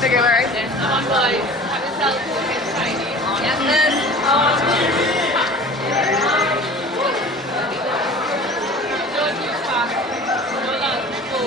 Together, right? Come on, boys. Have a selfie. It's tiny. Yes, don't use fast. No long. Go.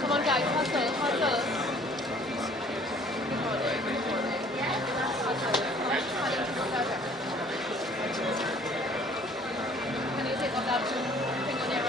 Come on, guys, hustle, hustle. Can you take off that fingernail?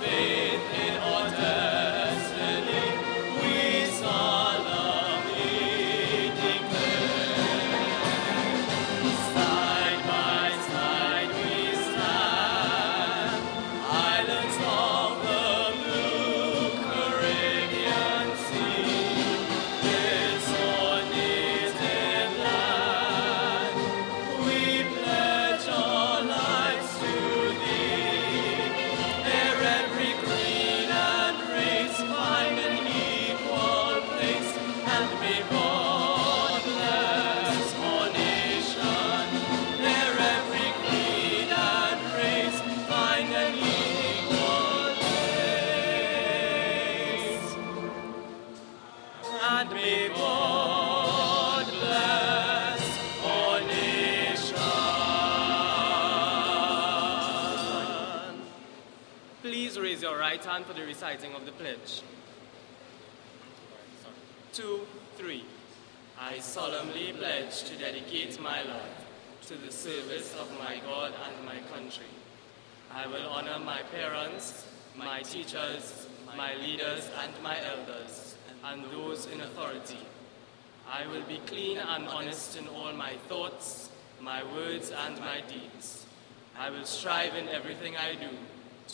Faith in our destiny, we saw love. stand for the reciting of the pledge. 2, 3. I solemnly pledge to dedicate my life to the service of my God and my country. I will honor my parents, my teachers, my leaders and my elders, and those in authority. I will be clean and honest in all my thoughts, my words and my deeds. I will strive in everything I do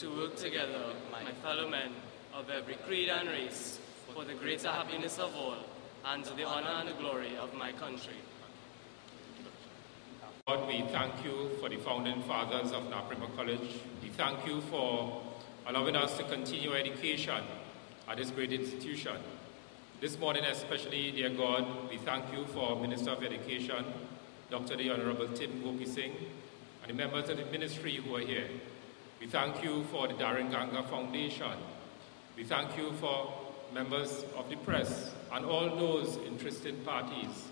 to work together with my fellow men of every creed and race for the greater happiness of all and to the honor and the glory of my country. Lord, we thank you for the founding fathers of Naparima College. We thank you for allowing us to continue education at this great institution. This morning especially, dear God, we thank you for Minister of Education, Dr. the Honorable Tim Gopi Singh, and the members of the ministry who are here. We thank you for the Daren Ganga Foundation. We thank you for members of the press and all those interested parties,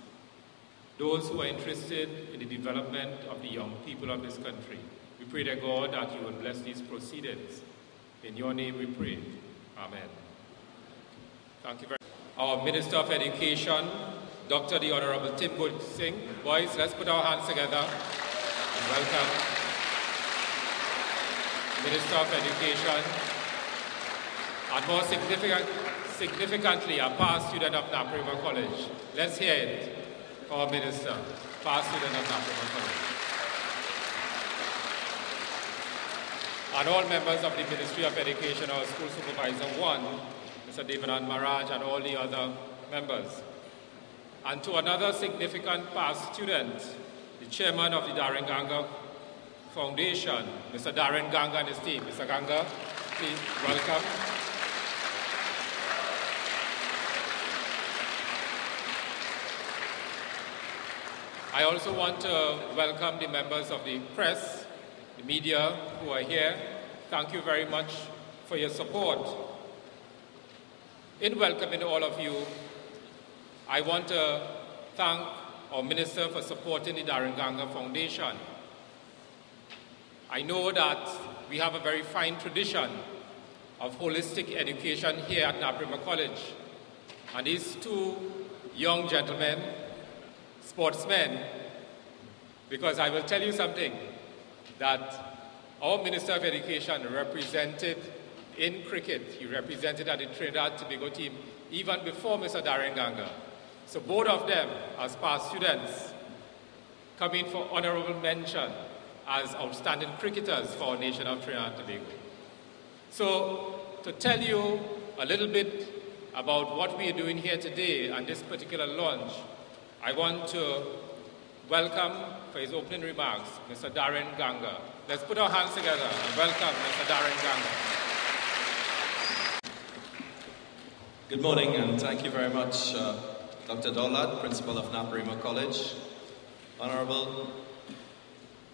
those who are interested in the development of the young people of this country. We pray, dear God, that you will bless these proceedings. In your name we pray. Amen. Thank you very much. Our Minister of Education, Dr. the Honorable Tim Gopi Singh. Boys, let's put our hands together and welcome Minister of Education, and more significantly, a past student of Naparima College. Let's hear it for our Minister, past student of Naparima College. And all members of the Ministry of Education, our School Supervisor 1, Mr. Devanand Maharaj, and all the other members. And to another significant past student, the chairman of the Daren Ganga Foundation, Mr. Daren Ganga and his team. Mr. Ganga, please welcome. I also want to welcome the members of the press, the media who are here. Thank you very much for your support. In welcoming all of you, I want to thank our minister for supporting the Daren Ganga Foundation. I know that we have a very fine tradition of holistic education here at Naparima College. And these two young gentlemen, sportsmen, because I will tell you something, that our Minister of Education represented in cricket, he represented at the Trinidad Tobago team even before Mr. Daren Ganga. So both of them, as past students, come in for honorable mention as outstanding cricketers for our nation of Trinidad and Tobago. So to tell you a little bit about what we are doing here today and this particular launch, I want to welcome for his opening remarks, Mr. Daren Ganga. Let's put our hands together and welcome Mr. Daren Ganga. Good morning and thank you very much, Dr. Dolat, Principal of Naparima College, Honorable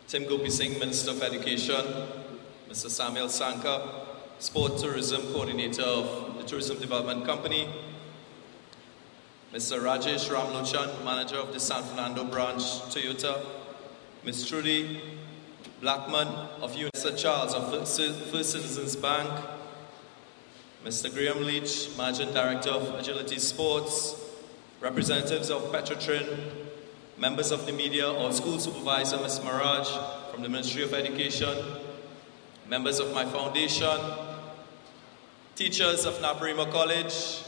Tim Gopi Singh, Minister of Education, Mr. Samuel Sanka, Sport Tourism Coordinator of the Tourism Development Company, Mr. Rajesh Ramlochan, Manager of the San Fernando branch, Toyota, Ms. Trudy Blackman of Mr. Charles of First Citizens Bank, Mr. Graham Leach, Managing Director of Agility Sports, representatives of Petrotrin, members of the media, our school supervisor, Ms. Maharaj, from the Ministry of Education, members of my foundation, teachers of Naparima College,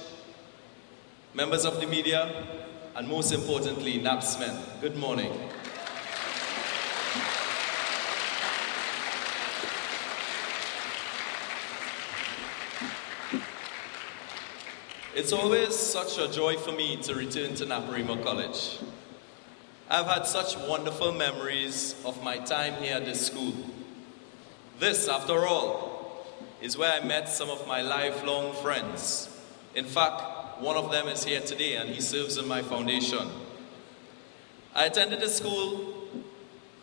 members of the media, and most importantly, NAPSmen. Good morning. It's always such a joy for me to return to Naparima College. I've had such wonderful memories of my time here at this school. This, after all, is where I met some of my lifelong friends. In fact, one of them is here today and he serves in my foundation. I attended the school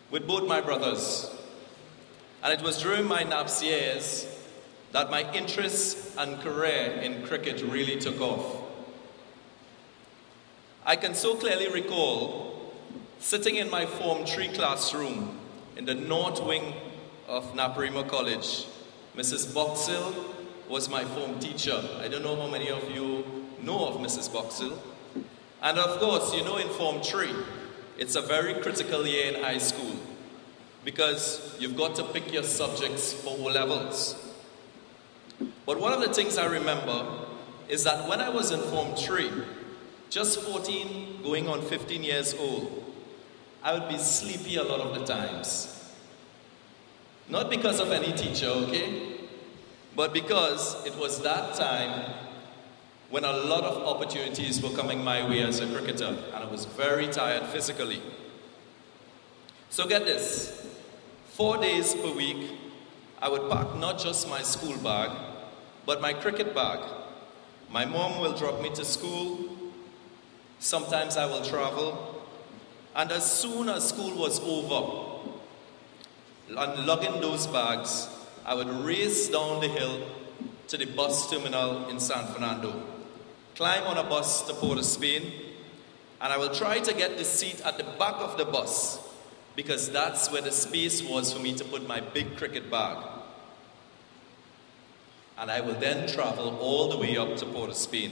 with both my brothers, and it was during my NAPS years that my interest and career in cricket really took off. I can so clearly recall sitting in my Form 3 classroom in the north wing of Naparima College, Mrs. Boxell was my form teacher. I don't know how many of you know of Mrs. Boxell. And of course, you know in Form 3, it's a very critical year in high school because you've got to pick your subjects for O-levels. But one of the things I remember is that when I was in Form 3, just 14 going on 15 years old, I would be sleepy a lot of the times. Not because of any teacher, okay? But because it was that time when a lot of opportunities were coming my way as a cricketer, and I was very tired physically. So get this, 4 days per week, I would pack not just my school bag, but my cricket bag. My mom will drop me to school, sometimes I will travel, and as soon as school was over, unlugging those bags, I would race down the hill to the bus terminal in San Fernando, climb on a bus to Port of Spain, and I will try to get the seat at the back of the bus because that's where the space was for me to put my big cricket bag. And I will then travel all the way up to Port of Spain.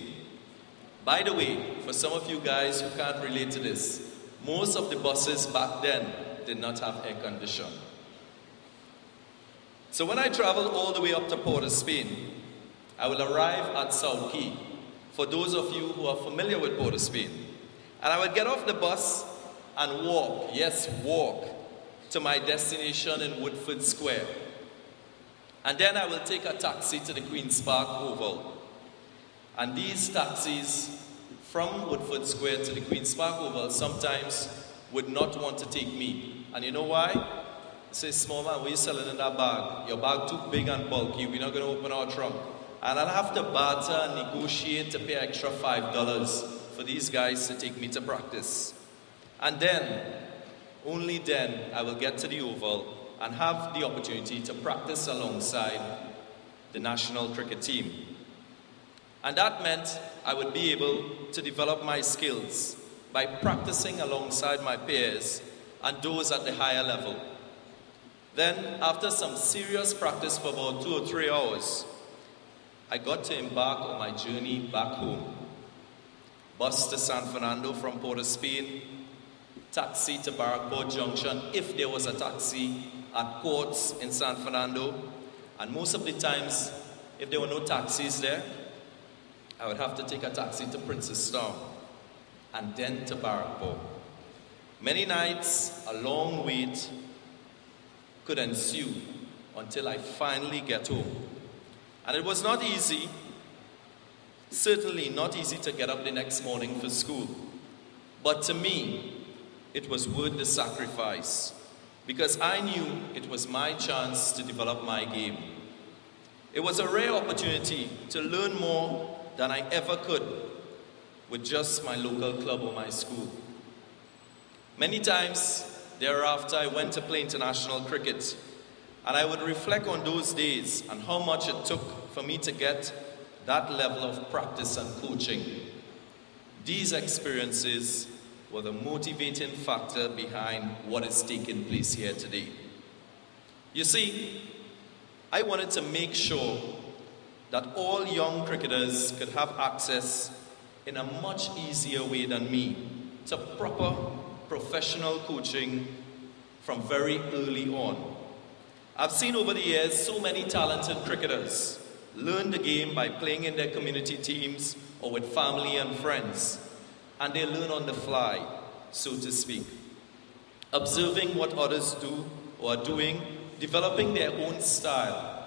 By the way, for some of you guys who can't relate to this, most of the buses back then did not have air conditioning. So when I travel all the way up to Port of Spain, I will arrive at South Key, for those of you who are familiar with Port of Spain. And I would get off the bus and walk, yes, walk, to my destination in Woodford Square. And then I will take a taxi to the Queen's Park Oval. And these taxis from Woodford Square to the Queen's Park Oval sometimes would not want to take me. And you know why? They say, small man, what are you selling in that bag? Your bag too big and bulky, we're not going to open our trunk. And I'll have to barter and negotiate to pay extra $5 for these guys to take me to practice. And then, only then, I will get to the Oval and have the opportunity to practice alongside the national cricket team. And that meant I would be able to develop my skills by practicing alongside my peers and those at the higher level. Then, after some serious practice for about 2 or 3 hours, I got to embark on my journey back home. Bus to San Fernando from Port of Spain, taxi to Barrackport Junction, if there was a taxi at Courts in San Fernando, and most of the times, if there were no taxis there, I would have to take a taxi to Princess Town, and then to Barrackport. Many nights, a long wait could ensue until I finally get home. And it was not easy, certainly not easy to get up the next morning for school. But to me, it was worth the sacrifice because I knew it was my chance to develop my game. It was a rare opportunity to learn more than I ever could with just my local club or my school. Many times thereafter, I went to play international cricket, and I would reflect on those days and how much it took for me to get that level of practice and coaching. These experiences were the motivating factor behind what is taking place here today. You see, I wanted to make sure that all young cricketers could have access in a much easier way than me to proper professional coaching from very early on. I've seen over the years so many talented cricketers learn the game by playing in their community teams or with family and friends, and they learn on the fly, so to speak, observing what others do or are doing, developing their own style,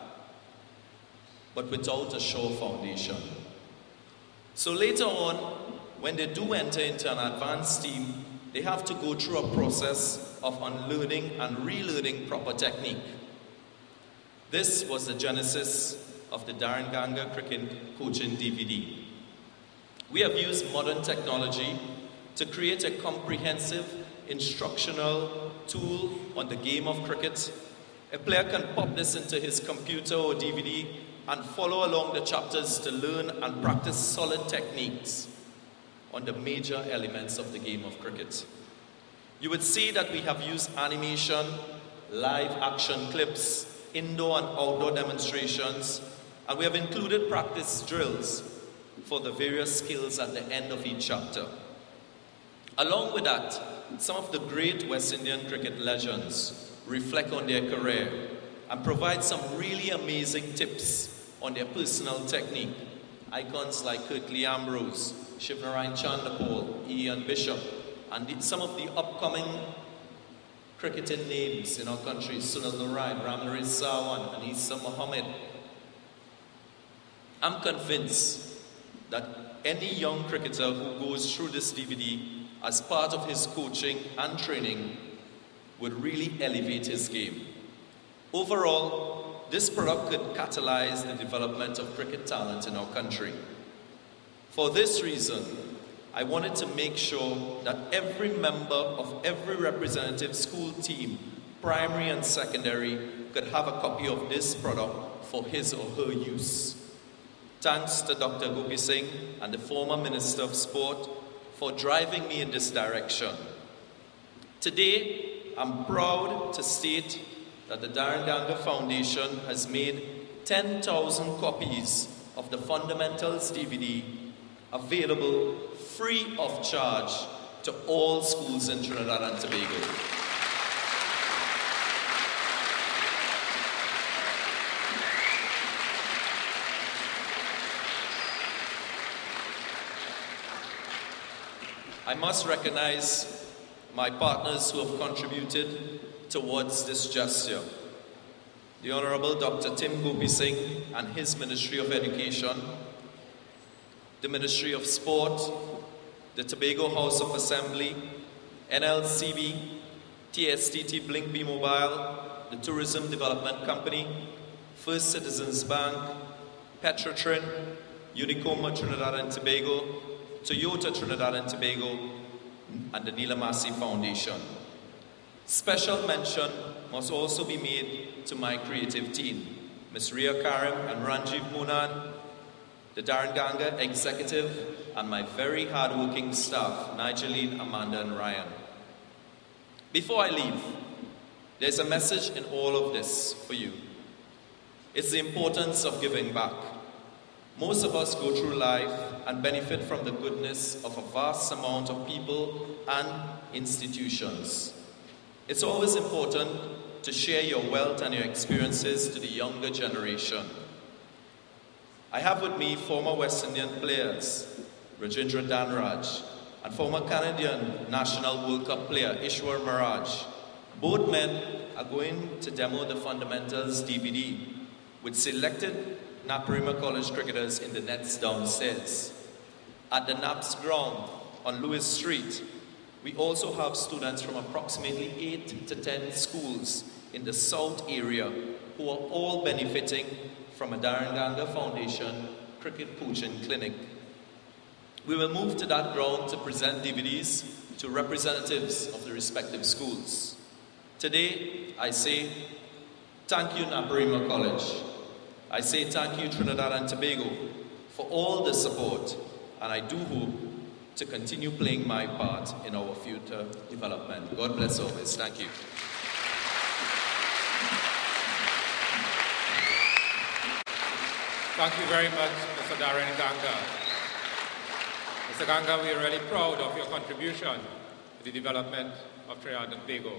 but without a sure foundation. So later on, when they do enter into an advanced team, they have to go through a process of unlearning and relearning proper technique. This was the genesis of the Daren Ganga cricket coaching DVD. We have used modern technology to create a comprehensive instructional tool on the game of cricket. A player can pop this into his computer or DVD and follow along the chapters to learn and practice solid techniques on the major elements of the game of cricket. You would see that we have used animation, live action clips, indoor and outdoor demonstrations, And we have included practice drills for the various skills at the end of each chapter. Along with that, some of the great West Indian cricket legends reflect on their career and provide some really amazing tips on their personal technique. Icons like Kirtley Ambrose, Shivnarine Chandapal, Ian Bishop, and some of the upcoming cricketing names in our country, Sunil Narayan, Ramnariz Sawan, and Issa Mohammed. I'm convinced that any young cricketer who goes through this DVD as part of his coaching and training would really elevate his game. Overall, this product could catalyze the development of cricket talent in our country. For this reason, I wanted to make sure that every member of every representative school team, primary and secondary, could have a copy of this product for his or her use. Thanks to Dr. Gopi Singh and the former Minister of Sport for driving me in this direction. Today, I'm proud to state that the Daren Ganga Foundation has made 10,000 copies of the Fundamentals DVD available free of charge to all schools in Trinidad and Tobago. I must recognize my partners who have contributed towards this gesture. The Honorable Dr. Tim Gopi Singh and his Ministry of Education, the Ministry of Sport, the Tobago House of Assembly, NLCB, TSTT Blink B Mobile, the Tourism Development Company, First Citizens Bank, Petrotrin, Unicoma Trinidad and Tobago, Toyota Trinidad and Tobago, and the Neela Massey Foundation. Special mention must also be made to my creative team, Ms. Ria Karim and Ranjiv Moonan, the Daren Ganga executive, and my very hardworking staff, Nigeline, Amanda, and Ryan. Before I leave, there's a message in all of this for you. It's the importance of giving back. Most of us go through life and benefit from the goodness of a vast amount of people and institutions. It's always important to share your wealth and your experiences to the younger generation. I have with me former West Indian players, Rajendra Danraj, and former Canadian National World Cup player, Ishwar Maraj. Both men are going to demo the Fundamentals DVD with selected Naparima College cricketers in the nets downstairs. At the NAPS ground on Lewis Street, we also have students from approximately 8 to 10 schools in the South area who are all benefiting from a Daren Ganga Foundation cricket coaching clinic. We will move to that ground to present DVDs to representatives of the respective schools. Today, I say, thank you Naparima College. I say thank you Trinidad and Tobago for all the support, and I do hope to continue playing my part in our future development. God bless always. Thank you. Thank you very much, Mr. Daren Ganga. Mr. Ganga, we are really proud of your contribution to the development of Trinidad and Tobago.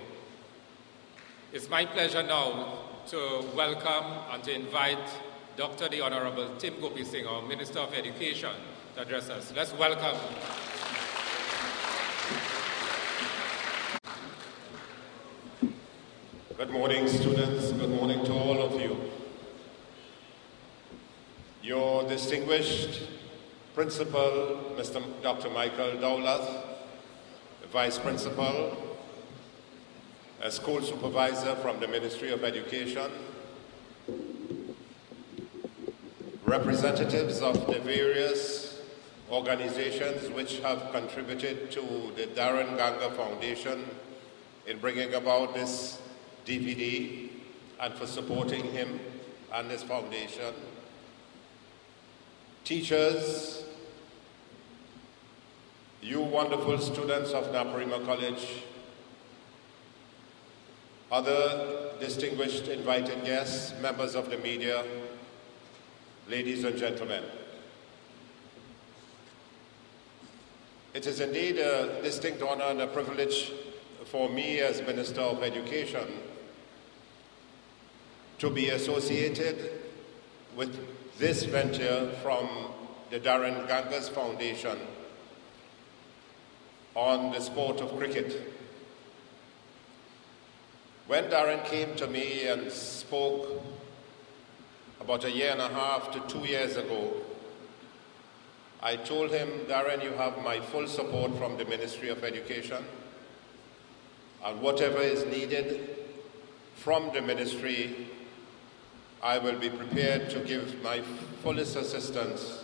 It's my pleasure now to welcome and to invite Dr. the Honorable Tim Gopi Singh, our Minister of Education, to address us. Let's welcome. Good morning, students. Good morning to all of you. Your distinguished principal, Mr. Dr. Michael Dowlath, the Vice Principal, a school supervisor from the Ministry of Education, representatives of the various organizations which have contributed to the Daren Ganga Foundation in bringing about this DVD and for supporting him and his foundation, teachers, you wonderful students of Naparima College, other distinguished invited guests, members of the media, ladies and gentlemen. It is indeed a distinct honor and a privilege for me as Minister of Education to be associated with this venture from the Daren Ganga's Foundation on the sport of cricket. When Daren came to me and spoke about 1.5 to 2 years ago, I told him, Daren, you have my full support from the Ministry of Education, and whatever is needed from the ministry, I will be prepared to give my fullest assistance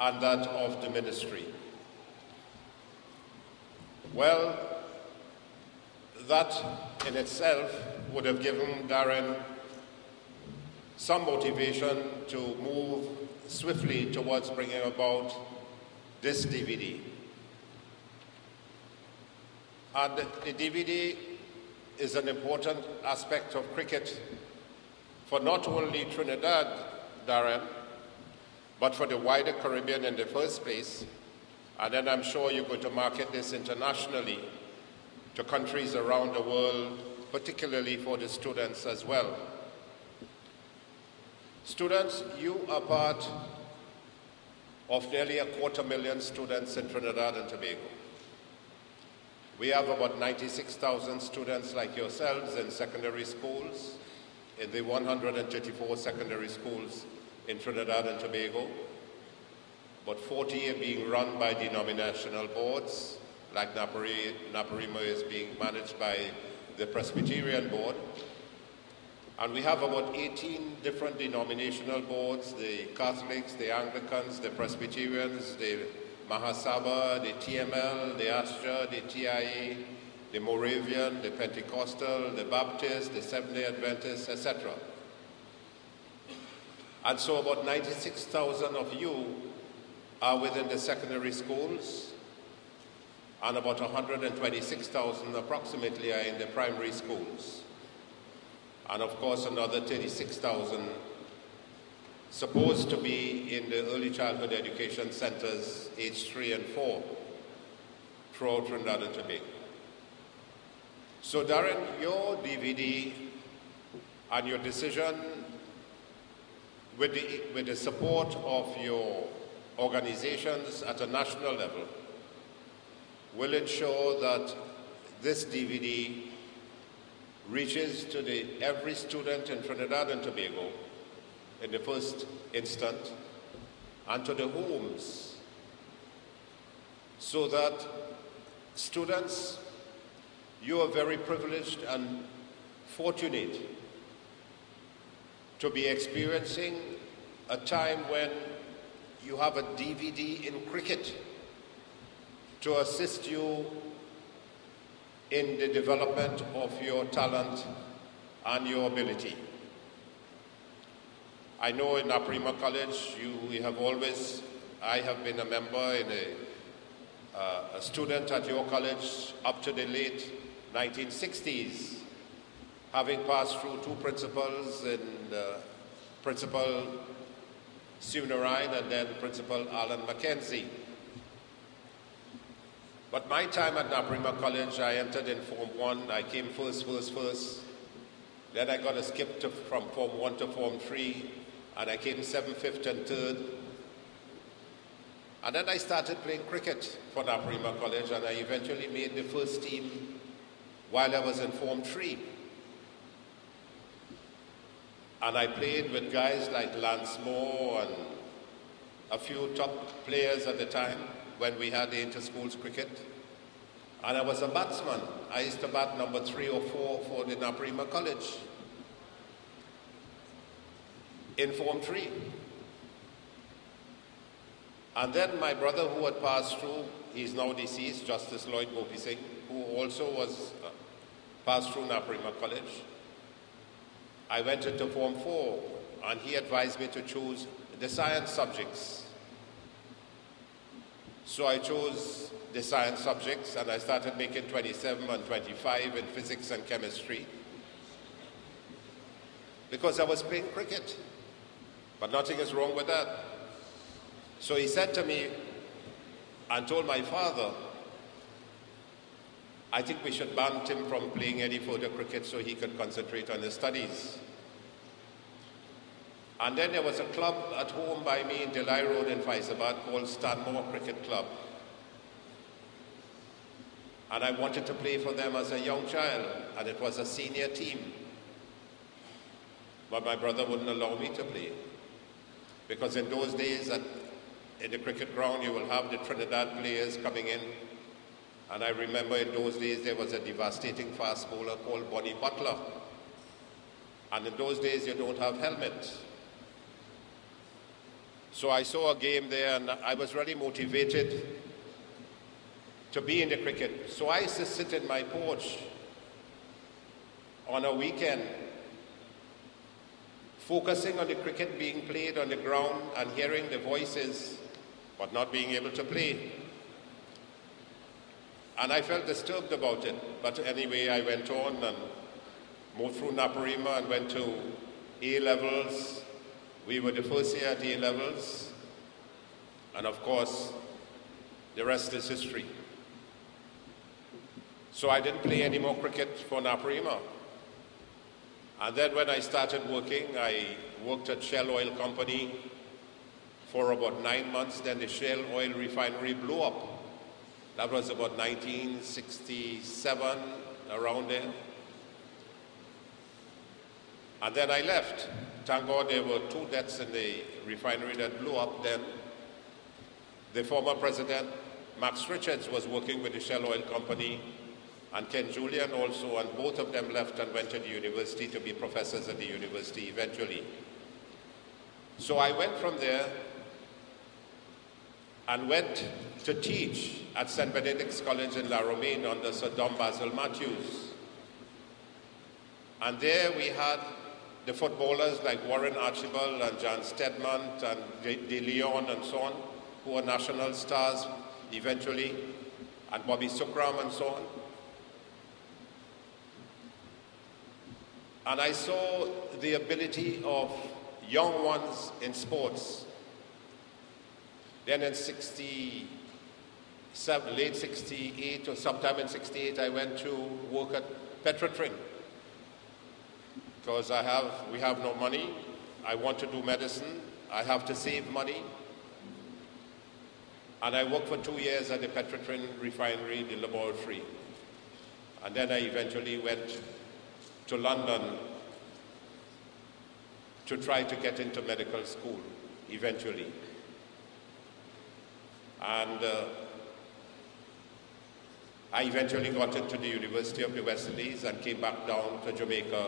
and that of the ministry. Well, that in itself would have given Daren some motivation to move swiftly towards bringing about this DVD. And the DVD is an important aspect of cricket for not only Trinidad, Daren, but for the wider Caribbean in the first place. And then I'm sure you're going to market this internationally to countries around the world, particularly for the students as well. Students, you are part of nearly 250,000 students in Trinidad and Tobago. We have about 96,000 students like yourselves in secondary schools, in the 134 secondary schools in Trinidad and Tobago. About 40 are being run by denominational boards, like Naparima is being managed by the Presbyterian Board. And we have about 18 different denominational boards, the Catholics, the Anglicans, the Presbyterians, the Mahasabha, the TML, the Astra, the TIA, the Moravian, the Pentecostal, the Baptist, the Seventh-day Adventists, etc. And so about 96,000 of you are within the secondary schools, and about 126,000 approximately are in the primary schools. And of course another 36,000 supposed to be in the early childhood education centers, age 3 and 4, throughout Trinidad and Tobago. So Daren, your DVD and your decision with the support of your organizations at a national level will ensure that this DVD reaches to every student in Trinidad and Tobago in the first instant, and to the homes, so that students, you are very privileged and fortunate to be experiencing a time when you have a DVD in cricket to assist you in the development of your talent and your ability. I know in Naparima College, I have been a member in a student at your college up to the late 1960s, having passed through 2 principals, and Principal Sue Narine and then Principal Alan Mackenzie. But my time at Naparima College, I entered in Form 1. I came first. Then I got a skip from Form 1 to Form 3, and I came 7th, 5th, and 3rd. And then I started playing cricket for Naparima College, and I eventually made the first team while I was in Form 3. And I played with guys like Lance Moore and a few top players at the time when we had the inter-schools cricket. And I was a batsman. I used to bat number 3 or 4 for the Naparima College in Form 3. And then my brother who had passed through, he's now deceased, Justice Lloyd Gopi Singh, who also was passed through Naparima College. I went into Form 4, and he advised me to choose the science subjects. So I chose the science subjects, and I started making 27 and 25 in physics and chemistry, because I was playing cricket. But nothing is wrong with that. So he said to me and told my father, I think we should ban him from playing any further cricket so he could concentrate on his studies. And then there was a club at home by me in Delhi Road in Faizabad called Stanmore Cricket Club. And I wanted to play for them as a young child, and it was a senior team. But my brother wouldn't allow me to play. Because in those days, in the cricket ground, you will have the Trinidad players coming in. And I remember in those days, there was a devastating fast bowler called Bonnie Butler. And in those days, you don't have helmets. So I saw a game there, and I was really motivated to be in the cricket. So I used to sit in my porch on a weekend, focusing on the cricket being played on the ground and hearing the voices, but not being able to play. And I felt disturbed about it. But anyway, I went on and moved through Naparima and went to A-levels. We were the first year at A-levels. And of course, the rest is history. So I didn't play any more cricket for Naparima. And then when I started working, I worked at Shell Oil Company for about 9 months. Then the Shell Oil refinery blew up. That was about 1967, around there. And then I left. Thank God there were 2 deaths in the refinery that blew up then. The former president, Max Richards, was working with the Shell Oil Company, and Ken Julian also, and both of them left and went to the university to be professors at the university eventually. So I went from there and went to teach at St. Benedict's College in La Romaine under Sir Dom Basil Matthews. And there we had the footballers like Warren Archibald and John Stedman and De Leon and so on, who were national stars eventually, and Bobby Sukram and so on. And I saw the ability of young ones in sports. Then in late 68 or sometime in 68, I went to work at Petrotrin. Because we have no money, I want to do medicine, I have to save money. And I worked for 2 years at the Petrotrin refinery, the laboratory. And then I eventually went to London to try to get into medical school, eventually. And I eventually got into the University of the West Indies and came back down to Jamaica,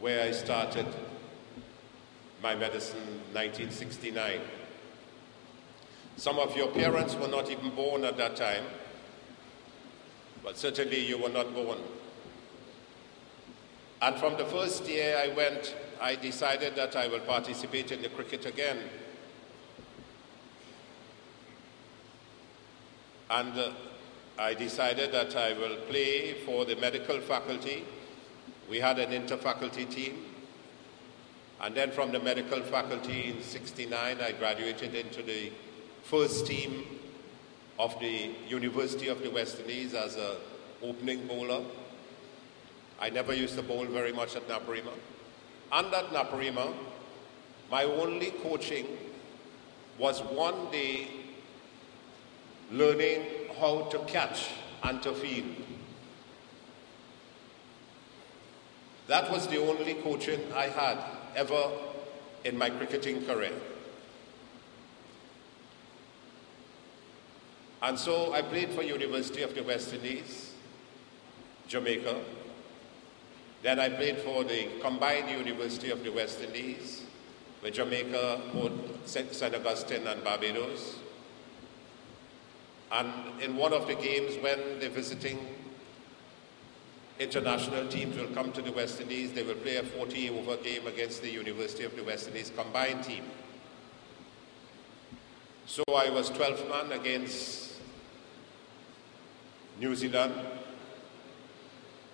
where I started my medicine in 1969. Some of your parents were not even born at that time, but certainly you were not born. And from the first year I went, I decided that I will participate in the cricket again. And I decided that I will play for the medical faculty. We had an inter-faculty team. And then from the medical faculty in '69, I graduated into the first team of the University of the West Indies as an opening bowler. I never used to bowl very much at Naparima. And at Naparima, my only coaching was one day learning how to catch and to field. That was the only coaching I had ever in my cricketing career. And so I played for University of the West Indies, Jamaica. Then I played for the combined University of the West Indies, with Jamaica, St. Augustine and Barbados. And in one of the games when the visiting international teams will come to the West Indies, they will play a 40-over game against the University of the West Indies combined team. So I was 12th man against New Zealand.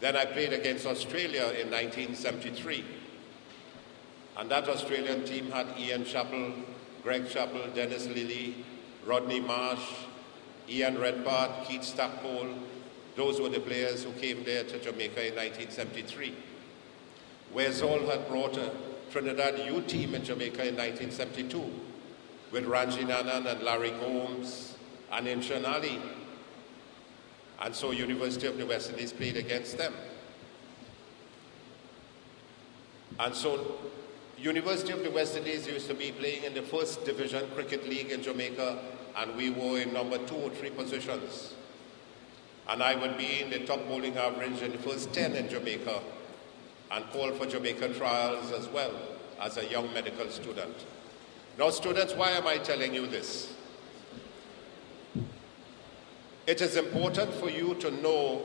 Then I played against Australia in 1973. And that Australian team had Ian Chappell, Greg Chappell, Dennis Lilly, Rodney Marsh, Ian Redpath, Keith Stackpole. Those were the players who came there to Jamaica in 1973. Wesol had brought a Trinidad U team in Jamaica in 1972 with Ranjit Anand and Larry Gomes and Inshan Ali. And so University of the West Indies played against them. And so University of the West Indies used to be playing in the first division cricket league in Jamaica, and we were in number 2 or 3 positions. And I would be in the top bowling average in the first 10 in Jamaica and call for Jamaica trials as well as a young medical student. Now students, why am I telling you this? It is important for you to know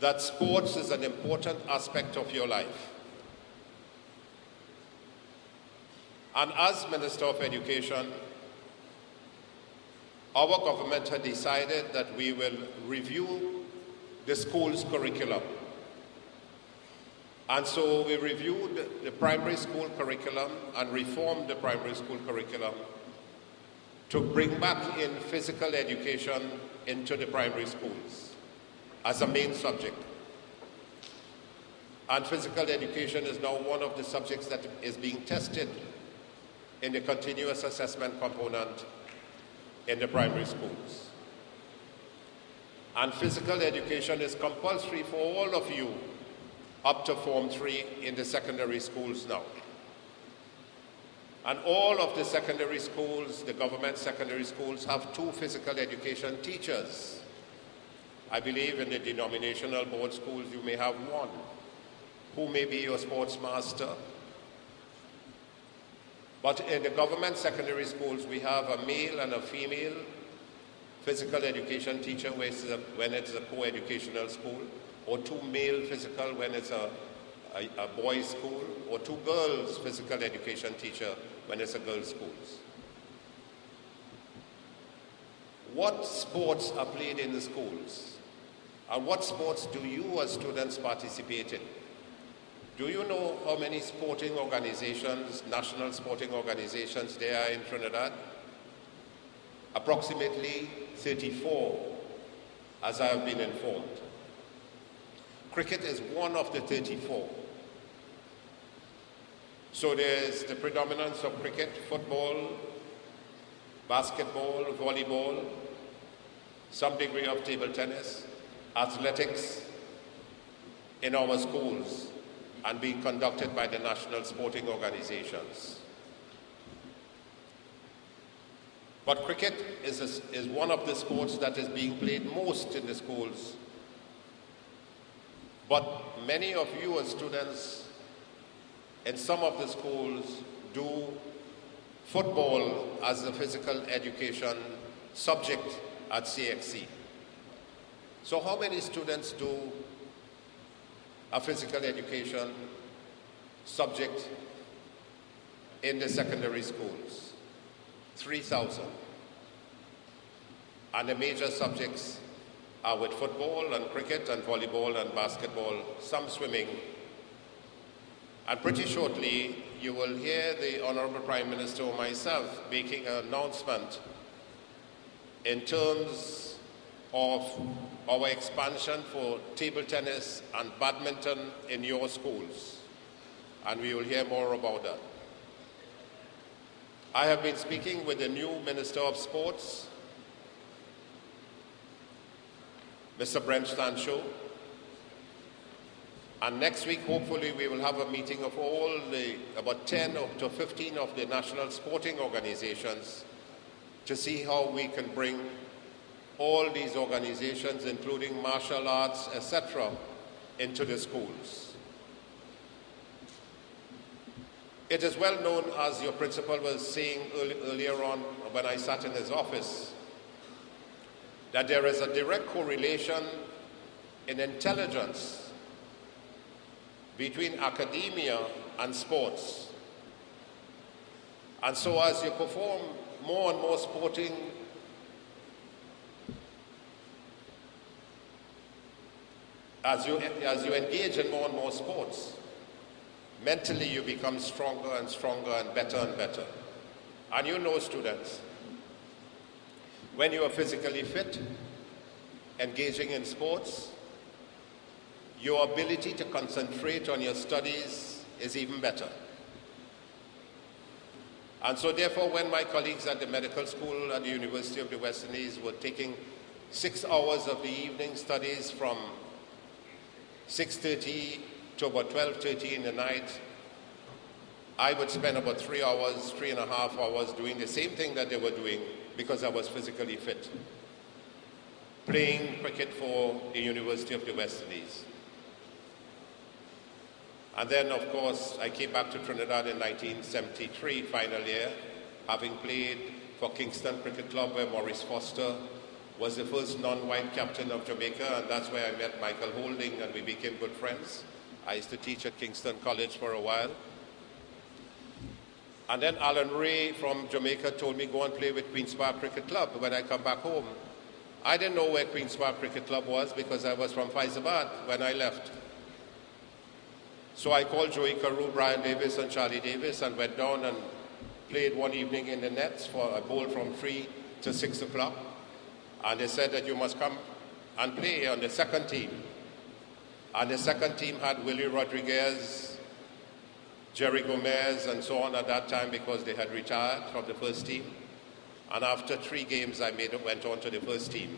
that sports is an important aspect of your life. And as Minister of Education, our government had decided that we will review the school's curriculum. And so we reviewed the primary school curriculum and reformed the primary school curriculum to bring back in physical education into the primary schools as a main subject. And physical education is now one of the subjects that is being tested in the continuous assessment component in the primary schools. And physical education is compulsory for all of you up to Form 3 in the secondary schools now. And all of the secondary schools, the government secondary schools, have 2 physical education teachers. I believe in the denominational board schools you may have 1, who may be your sports master. But in the government secondary schools, we have a male and a female physical education teacher when it's a co-educational school, or 2 male physical when it's a boys' school, or 2 girls physical education teacher when it's a girls' schools. What sports are played in the schools? And what sports do you as students participate in? Do you know how many sporting organizations, national sporting organizations there are in Trinidad? Approximately 34, as I have been informed. Cricket is one of the 34. So there's the predominance of cricket, football, basketball, volleyball, some degree of table tennis, athletics in our schools, and being conducted by the national sporting organizations. But cricket is one of the sports that is being played most in the schools. But many of you as students in some of the schools do football as a physical education subject at CXC. So how many students do a physical education subject in the secondary schools? 3,000. And the major subjects are with football and cricket and volleyball and basketball, some swimming. And pretty shortly, you will hear the Honorable Prime Minister or myself making an announcement in terms of our expansion for table tennis and badminton in your schools. And we will hear more about that. I have been speaking with the new Minister of Sports, Mr. Brent Stancho. And next week, hopefully, we will have a meeting of all about 10 to 15 of the national sporting organizations to see how we can bring all these organizations, including martial arts, etc., into the schools. It is well known, as your principal was saying earlier on when I sat in his office, that there is a direct correlation in intelligence between academia and sports. And so as you perform more and more sporting as you engage in more and more sports, mentally you become stronger and stronger and better. And you know, students, when you are physically fit, engaging in sports, your ability to concentrate on your studies is even better. And so therefore, when my colleagues at the medical school at the University of the West Indies were taking 6 hours of the evening studies from 6:30 to about 12:30 in the night, I would spend about 3 hours, 3.5 hours doing the same thing that they were doing because I was physically fit, playing cricket for the University of the West Indies. And then, of course, I came back to Trinidad in 1973, final year, having played for Kingston Cricket Club, where Maurice Foster was the first non-white captain of Jamaica, and that's where I met Michael Holding, and we became good friends. I used to teach at Kingston College for a while. And then Alan Ray from Jamaica told me, go and play with Queen's Park Cricket Club when I come back home. I didn't know where Queen's Park Cricket Club was because I was from Faizabad when I left. So I called Joey Carew, Brian Davis, and Charlie Davis and went down and played one evening in the nets for a bowl from 3 to 6 o'clock. And they said that you must come and play on the second team. And the second team had Willie Rodriguez, Jerry Gomez, and so on at that time because they had retired from the first team. And after 3 games, I went on to the first team.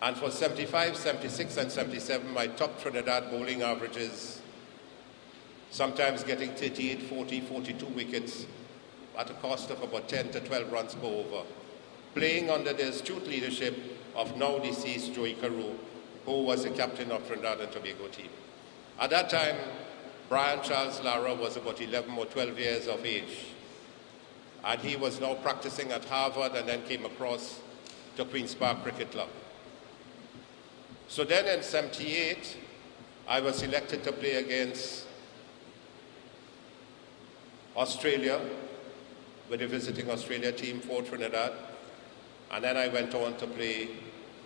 And for 75, 76, and 77, my top Trinidad bowling averages, sometimes getting 38, 40, 42 wickets at a cost of about 10 to 12 runs per over, playing under the astute leadership of now deceased Joey Carew, who was the captain of Trinidad and Tobago team. At that time, Brian Charles Lara was about 11 or 12 years of age. And he was now practicing at Harvard and then came across to Queen's Park Cricket Club. So then in 78, I was selected to play against Australia with the visiting Australia team for Trinidad. And then I went on to play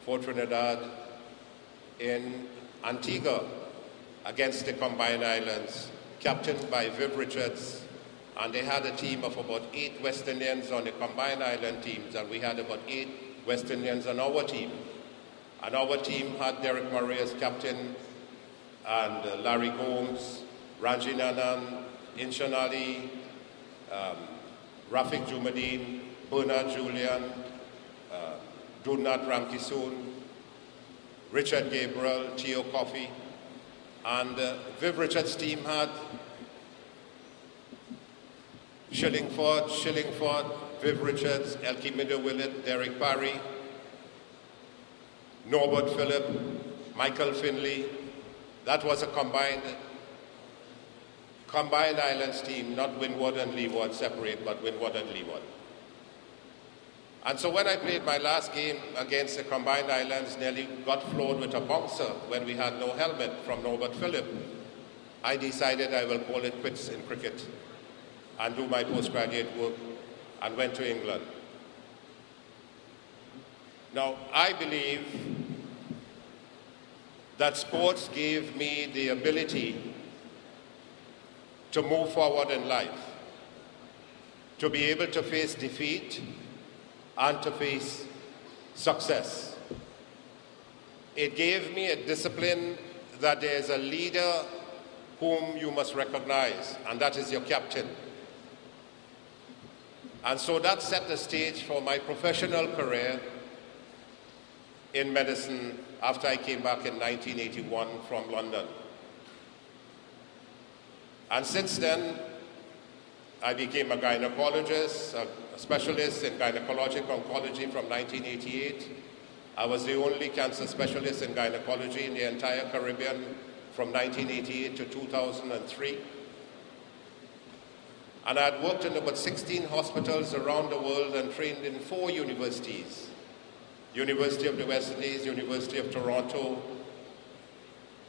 for Trinidad in Antigua against the Combined Islands, captained by Viv Richards. And they had a team of about 8 West Indians on the Combined Island teams, and we had about 8 West Indians on our team. And our team had Derek Murray as captain, and Larry Gomes, Ranjin Anand, Inshan Ali, Rafiq Jumadeen, Bernard Julian, Dunat Ramkisoon, Richard Gabriel, Theo Coffey, and Viv Richards' team had Shillingford, Viv Richards, Elkimida Willett, Derek Parry, Norbert Phillip, Michael Finley. That was a combined Islands team, not Windward and Leeward separate, but Windward and Leeward. And so when I played my last game against the Combined Islands, nearly got floored with a bouncer when we had no helmet from Norbert Phillip, I decided I will call it quits in cricket and do my postgraduate work and went to England. Now, I believe that sports gave me the ability to move forward in life, to be able to face defeat and to face success. It gave me a discipline that there is a leader whom you must recognize, and that is your captain. And so that set the stage for my professional career in medicine after I came back in 1981 from London. And since then, I became a gynecologist, a specialist in gynecologic oncology from 1988. I was the only cancer specialist in gynecology in the entire Caribbean from 1988 to 2003. And I had worked in about 16 hospitals around the world and trained in 4 universities. University of the West Indies, University of Toronto,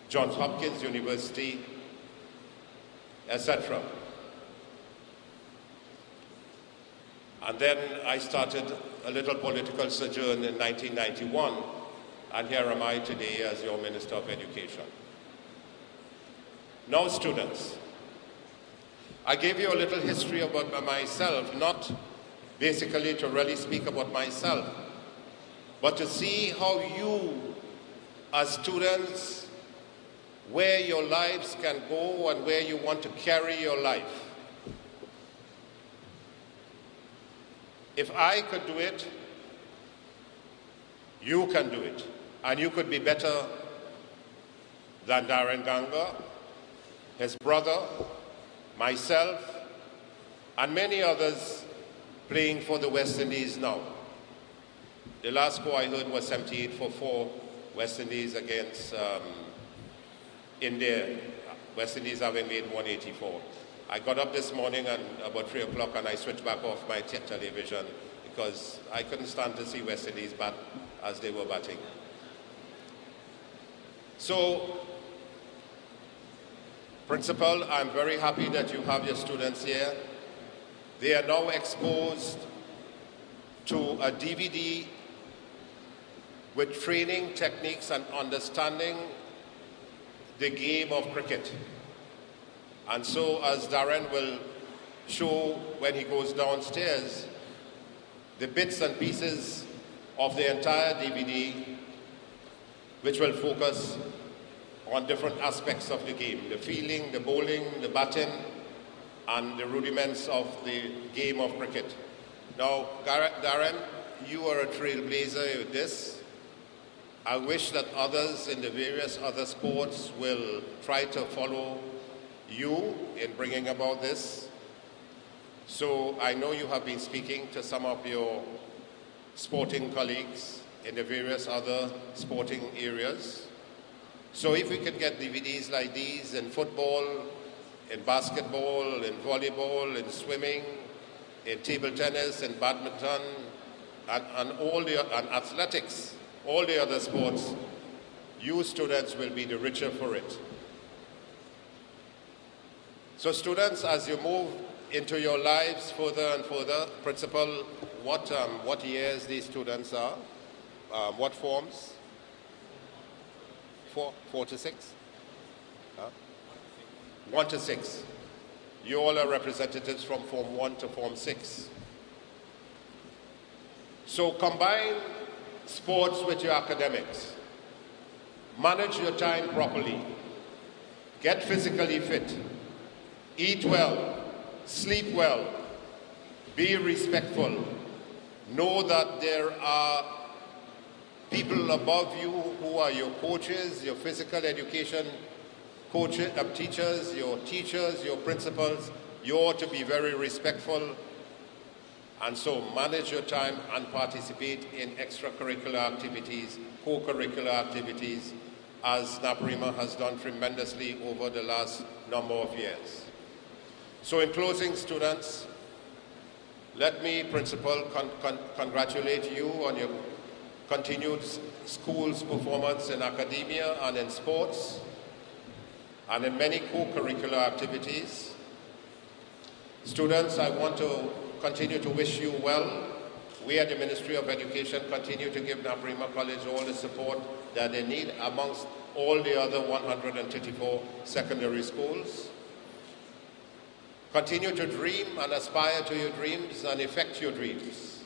Johns Hopkins University, etc. And then I started a little political sojourn in 1991, and here am I today as your Minister of Education. Now, students, I gave you a little history about myself, not basically to really speak about myself, but to see how you, as students, where your lives can go and where you want to carry your life. If I could do it, you can do it. And you could be better than Daren Ganga, his brother, myself, and many others playing for the West Indies now. The last score I heard was 78 for 4, West Indies against India. West Indies having made 184. I got up this morning at about 3 o'clock and I switched back off my television because I couldn't stand to see West Indies bat as they were batting. So, Principal, I'm very happy that you have your students here. They are now exposed to a DVD with training techniques and understanding the game of cricket. And so, as Daren will show when he goes downstairs, the bits and pieces of the entire DVD, which will focus on different aspects of the game, the fielding, the bowling, the batting, and the rudiments of the game of cricket. Now, Daren, you are a trailblazer with this. I wish that others in the various other sports will try to follow you in bringing about this. So I know you have been speaking to some of your sporting colleagues in the various other sporting areas. So if we could get DVDs like these in football, in basketball, in volleyball, in swimming, in table tennis, in badminton, and athletics, all the other sports, you students will be the richer for it. So students, as you move into your lives further and further, Principal, what years these students are, what forms? 4 to 6? 1 to 6. You all are representatives from Form 1 to Form 6. So combine sports with your academics. Manage your time properly. Get physically fit. Eat well. Sleep well. Be respectful. Know that there are people above you who are your coaches, your physical education coaches, teachers, your principals. You ought to be very respectful. And so manage your time and participate in extracurricular activities, co-curricular activities, as Naparima has done tremendously over the last number of years. So in closing, students, let me, Principal, congratulate you on your continued school's performance in academia and in sports and in many co-curricular activities. Students, I want to continue to wish you well. We at the Ministry of Education continue to give Naparima College all the support that they need amongst all the other 134 secondary schools. Continue to dream and aspire to your dreams and effect your dreams.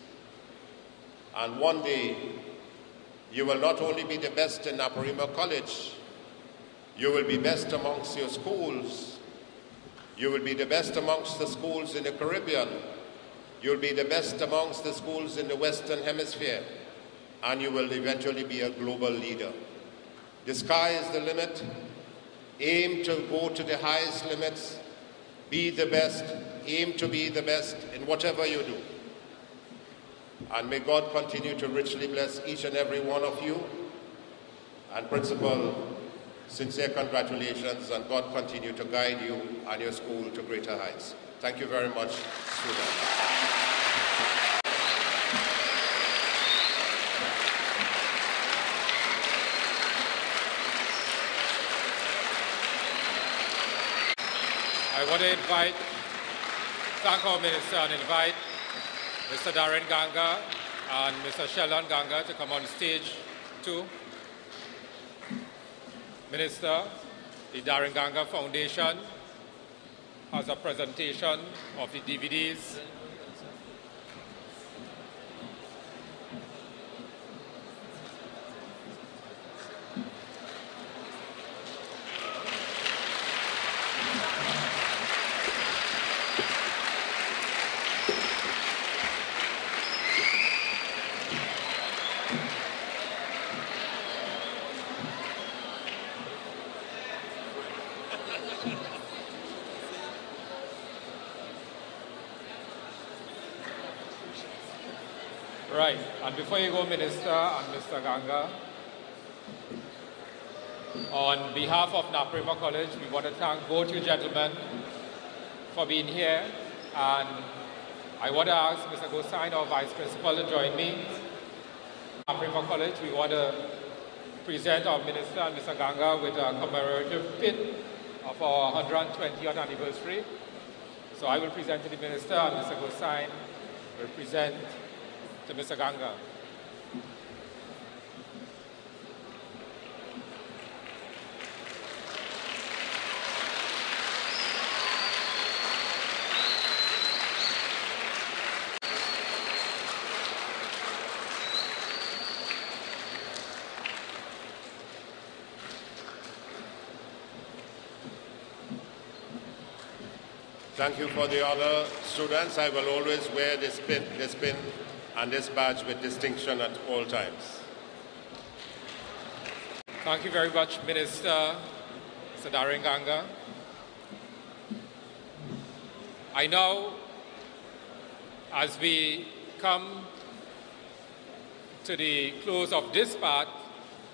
And one day, you will not only be the best in Naparima College, you will be best amongst your schools. You will be the best amongst the schools in the Caribbean. You'll be the best amongst the schools in the Western Hemisphere. And you will eventually be a global leader. The sky is the limit. Aim to go to the highest limits. Be the best. Aim to be the best in whatever you do. And may God continue to richly bless each and every one of you. And Principal, sincere congratulations, and God continue to guide you and your school to greater heights. Thank you very much, students. I want to thank our Minister and invite Mr. Daren Ganga and Mr. Sheldon Ganga to come on stage too. Minister, the Daren Ganga Foundation has a presentation of the DVDs. Right, and before you go, Minister and Mr. Ganga, on behalf of Naparima College, we want to thank both you gentlemen for being here, and I want to ask Mr. Gosine, our Vice Principal, to join me. Naparima College, we want to present our Minister and Mr. Ganga with a commemorative pin of our 120th anniversary. So I will present to the Minister, and Mr. Gosine will present to Mr. Ganga. Thank you for the honor, students. I will always wear this pin and this badge with distinction at all times. Thank you very much, Minister Mr. Daren Ganga. I now, as we come to the close of this part,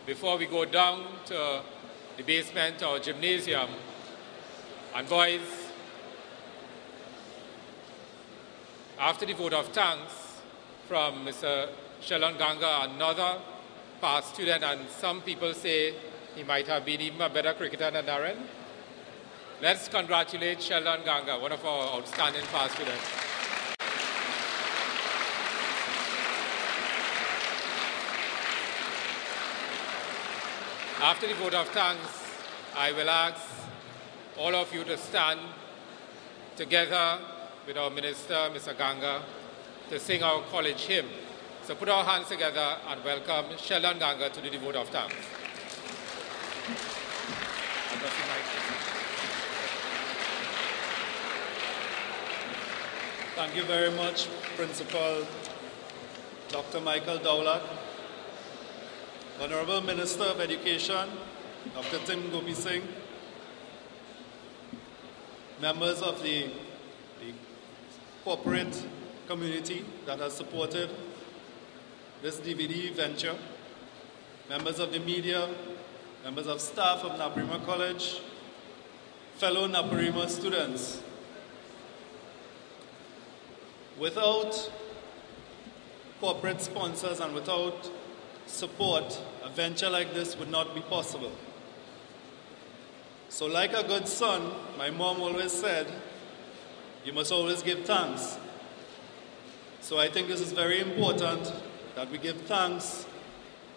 before we go down to the basement or gymnasium, and boys, after the vote of thanks from Mr. Daren Ganga, another past student, and some people say he might have been even a better cricketer than Daren. Let's congratulate Daren Ganga, one of our outstanding past students. After the vote of thanks, I will ask all of you to stand together with our Minister, Mr. Ganga, to sing our college hymn. So put our hands together and welcome Daren Ganga to the vote of thanks. Thank you very much, Principal Dr. Michael Dowlak. Honorable Minister of Education, Dr. Tim Gopi Singh, members of the corporate community that has supported this DVD venture, members of the media, members of staff of Naparima College, fellow Naparima students. Without corporate sponsors and without support, a venture like this would not be possible. So like a good son, my mom always said, you must always give thanks. So I think this is very important that we give thanks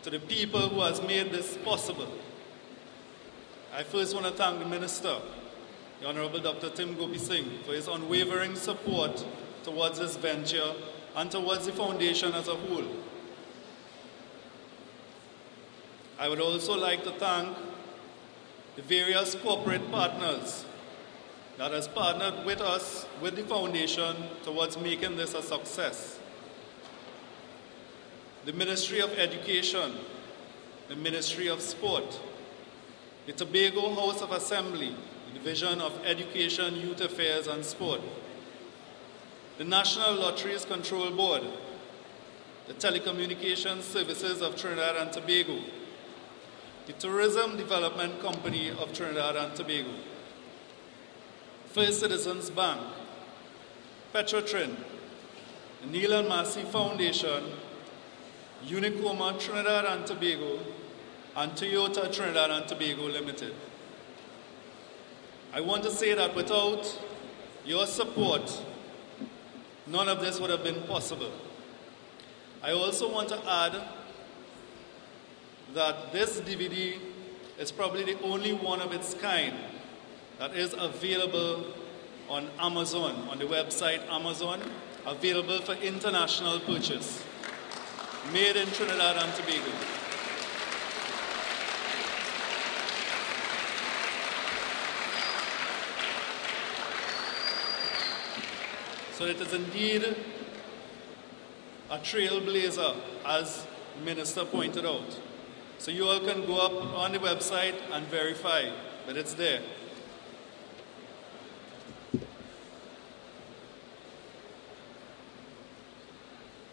to the people who has made this possible. I first want to thank the Minister, the Honorable Dr. Tim Gopi Singh, for his unwavering support towards this venture and towards the foundation as a whole. I would also like to thank the various corporate partners that has partnered with us, with the foundation, towards making this a success. The Ministry of Education, the Ministry of Sport, the Tobago House of Assembly, the Division of Education, Youth Affairs and Sport, the National Lotteries Control Board, the Telecommunications Services of Trinidad and Tobago, the Tourism Development Company of Trinidad and Tobago, First Citizens Bank, Petrotrin, the Neil and Massey Foundation, Unicoma Trinidad and Tobago, and Toyota Trinidad and Tobago Limited. I want to say that without your support, none of this would have been possible. I also want to add that this DVD It's probably the only one of its kind that is available on Amazon, on the website Amazon, available for international purchase. Made in Trinidad and Tobago. So it is indeed a trailblazer, as the Minister pointed out. So you all can go up on the website and verify that it's there.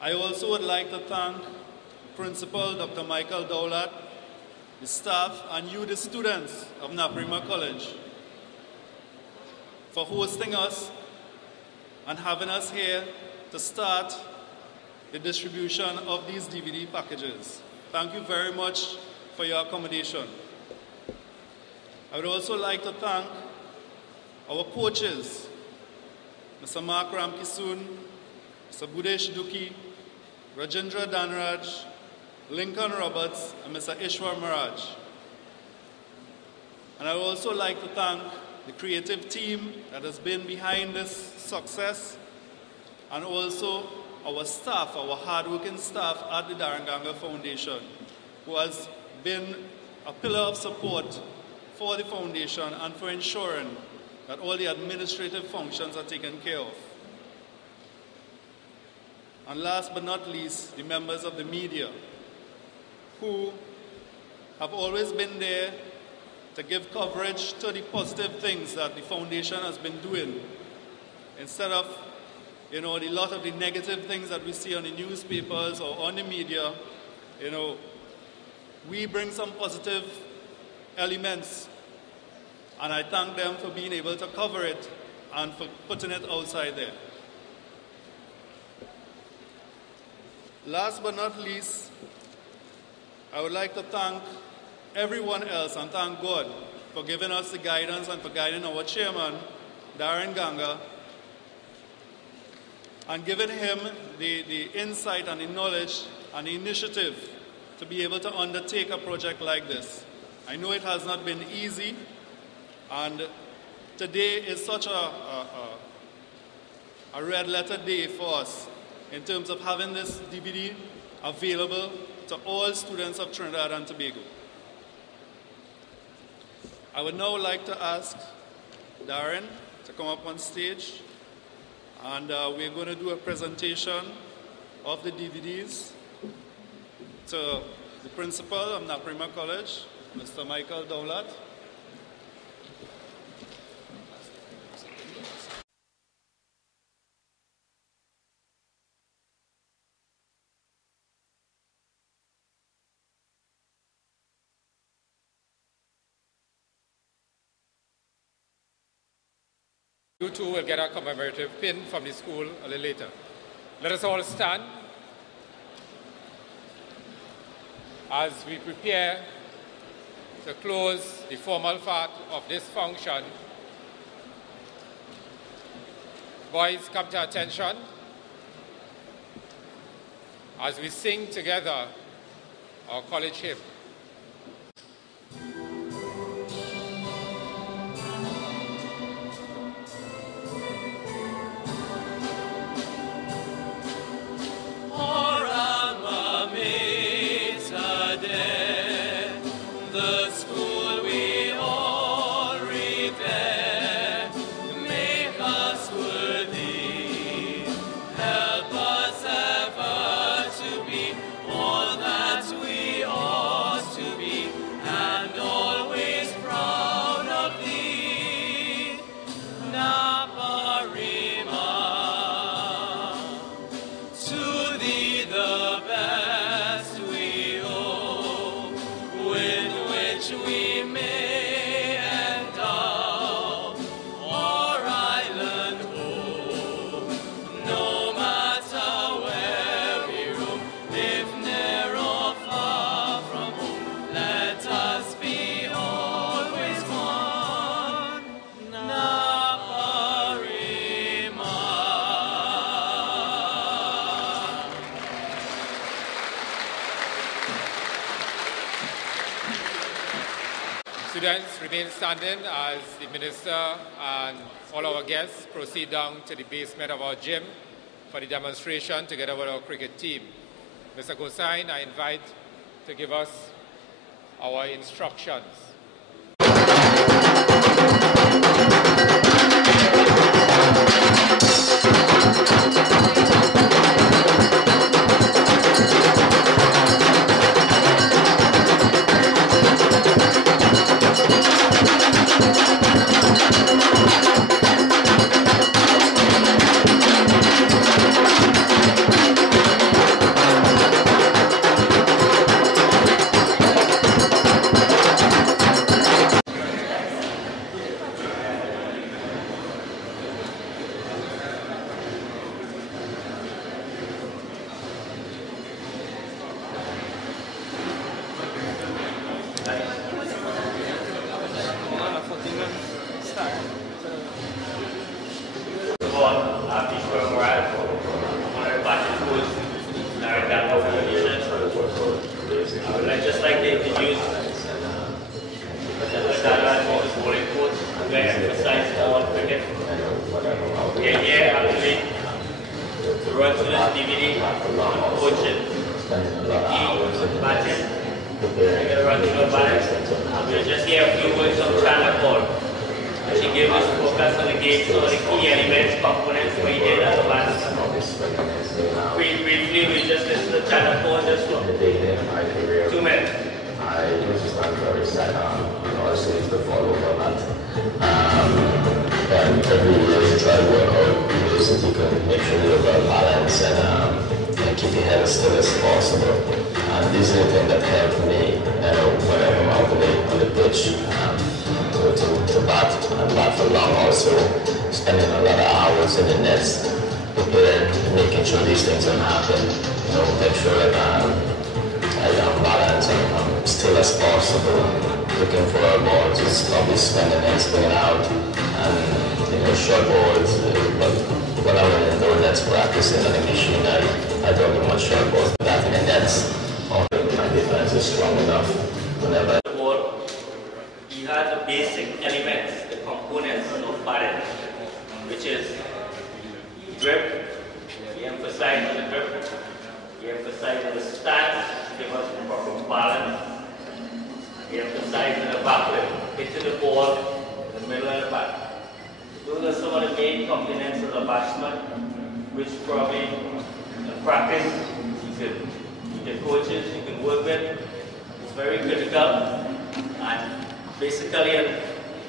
I also would like to thank Principal Dr. Michael Dowlat, the staff, and you, the students of Naparima College, for hosting us and having us here to start the distribution of these DVD packages. Thank you very much for your accommodation. I would also like to thank our coaches, Mr. Mark Ramkisoon, Mr. Budesh Duki, Rajendra Danraj, Lincoln Roberts, and Mr. Ishwar Maraj. And I would also like to thank the creative team that has been behind this success, and also our staff, our hardworking staff at the Daren Ganga Foundation, who has been a pillar of support for the foundation and for ensuring that all the administrative functions are taken care of. And last but not least, the members of the media, who have always been there to give coverage to the positive things that the foundation has been doing, instead of, the lot of the negative things that we see on the newspapers or on the media. We bring some positive elements, and I thank them for being able to cover it and for putting it outside there. Last but not least, I would like to thank everyone else and thank God for giving us the guidance and for guiding our chairman, Daren Ganga, and giving him the insight and the knowledge and the initiative to be able to undertake a project like this. I know it has not been easy, and today is such a red letter day for us in terms of having this DVD available to all students of Trinidad and Tobago. I would now like to ask Daren to come up on stage, and we're going to do a presentation of the DVDs to the principal of Naparima College, Mr. Michael Dowlat. You too will get a commemorative pin from the school a little later. Let us all stand as we prepare to close the formal part of this function. Boys, come to attention as we sing together our college hymn. All that we are. Students, remain standing as the Minister and all our guests proceed down to the basement of our gym for the demonstration together with our cricket team. Mr. Gosain, I invite to give us our instructions.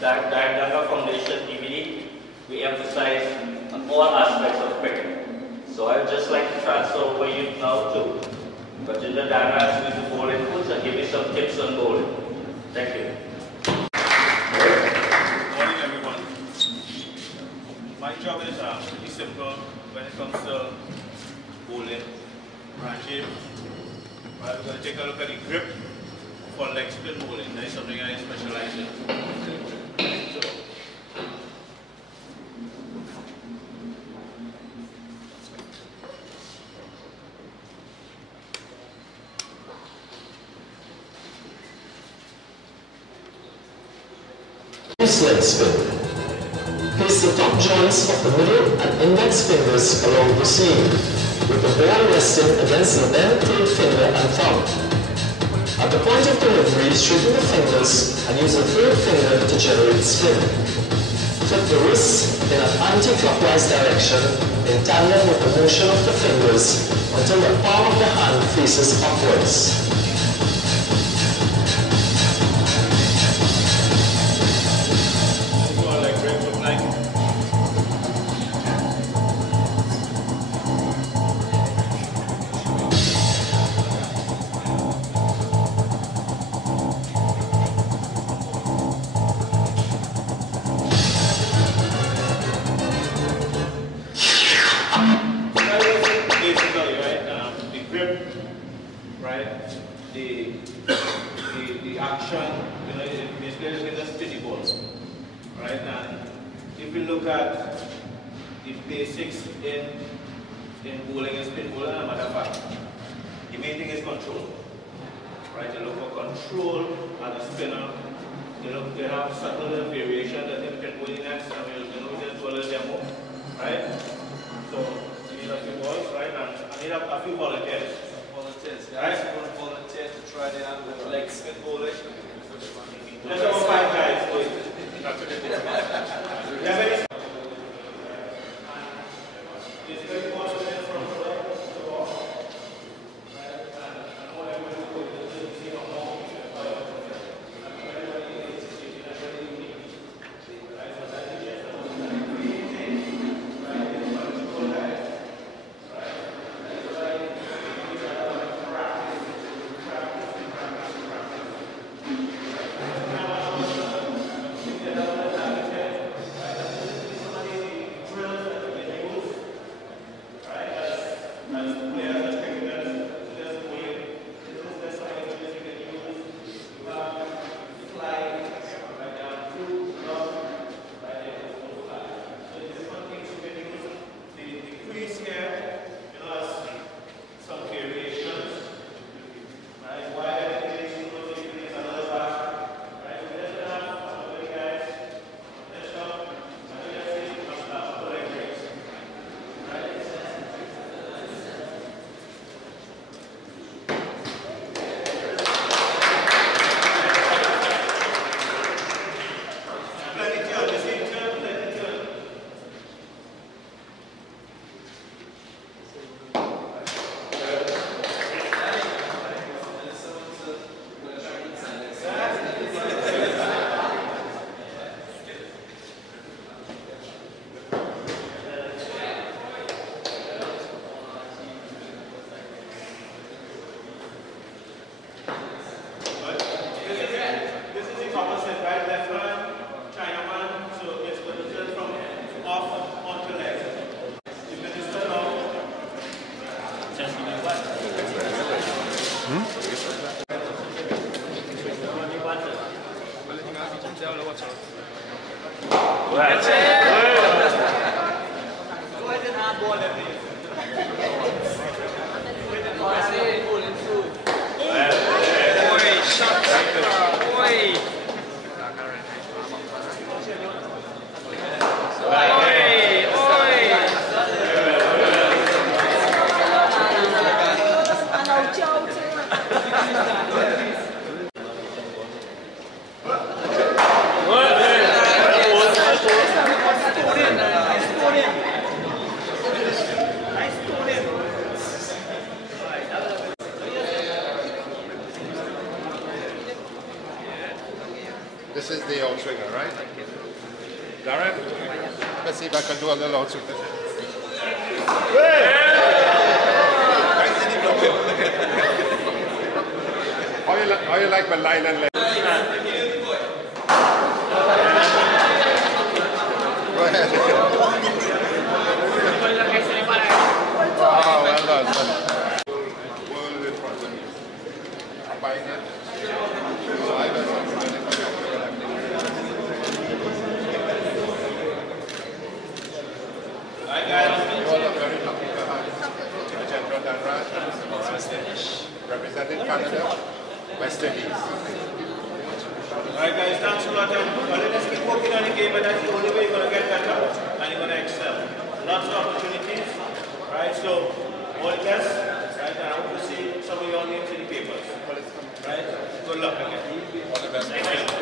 Daren Ganga Foundation DVD, we emphasize all aspects of cricket. So I would just like to transfer over you now to Virginia Dara with the bowling coach and give you some tips on bowling. Thank you. Good morning, everyone. My job is pretty simple when it comes to bowling. Rajiv, we're going to take a look at the grip for leg spin bowling. That is something I specialize in. So, leg spin. Place the top joints of the middle and index fingers along the seam, with the ball resting against the bent third finger and thumb. At the point of delivery, straighten the fingers and use the third finger to generate spin. Flip the wrists in an anti-clockwise direction in tandem with the motion of the fingers until the palm of the hand faces upwards. The action, you know, basically is in the spinny ball, right? And if we look at the basics in bowling and spin bowling, as a matter of fact, the main thing is control, right? You look for control as a spinner they have subtle little variation that we can go in next, and we'll just do a little demo, right? So we need a few balls, right? And I need a few volunteers. Volunteers, guys. Right? Want to volunteer to try the leg spin bowling? Let's have 5 guys going. That's okay. This is the outrigger, right? Daren, let's see if I can do a little outrigger. How you like my line and leg? Go ahead. Wow, well done. World in front of you. Buying it. So I was Hi guys. You all are very lucky to have General Daren, representing Canada, West Indies. Alright guys, thanks a lot. Let's keep working on the game, but that's the only way you're going to get better and you're going to excel. Lots of opportunities, right? So, all the best, right? And I hope to see some of your names in the papers, right? Good luck again. All the best. Thank you.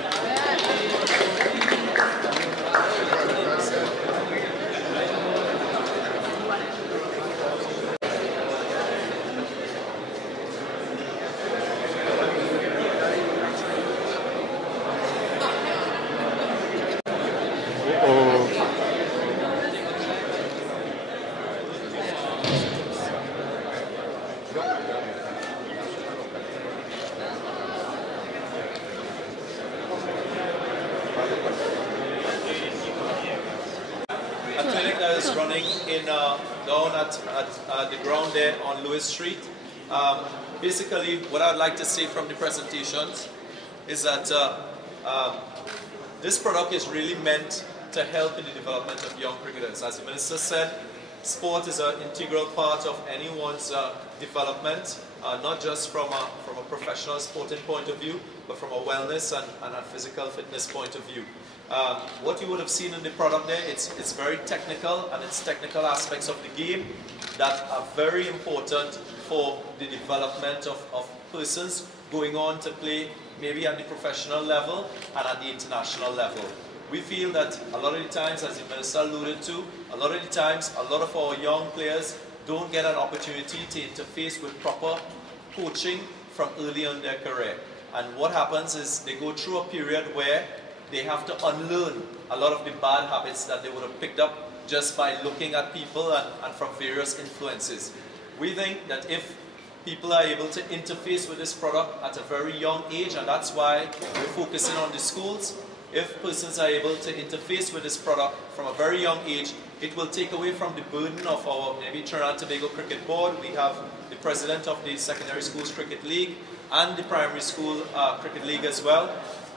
Running in down at the ground there on Lewis Street. Basically, what I'd like to say from the presentations is that this product is really meant to help in the development of young cricketers. As the Minister said, sport is an integral part of anyone's development, not just from a professional sporting point of view, but from a wellness and a physical fitness point of view. What you would have seen in the product there, it's very technical, and it's technical aspects of the game that are very important for the development of persons going on to play maybe at the professional level and at the international level. We feel that a lot of the times, as the Minister alluded to, a lot of the times, a lot of our young players don't get an opportunity to interface with proper coaching from early in their career. And what happens is they go through a period where they have to unlearn a lot of the bad habits that they would have picked up just by looking at people and from various influences. We think that if people are able to interface with this product at a very young age, and that's why we're focusing on the schools, if persons are able to interface with this product from a very young age, it will take away from the burden of our maybe Trinidad and Tobago Cricket Board. We have the president of the Secondary Schools Cricket League and the Primary School Cricket League as well.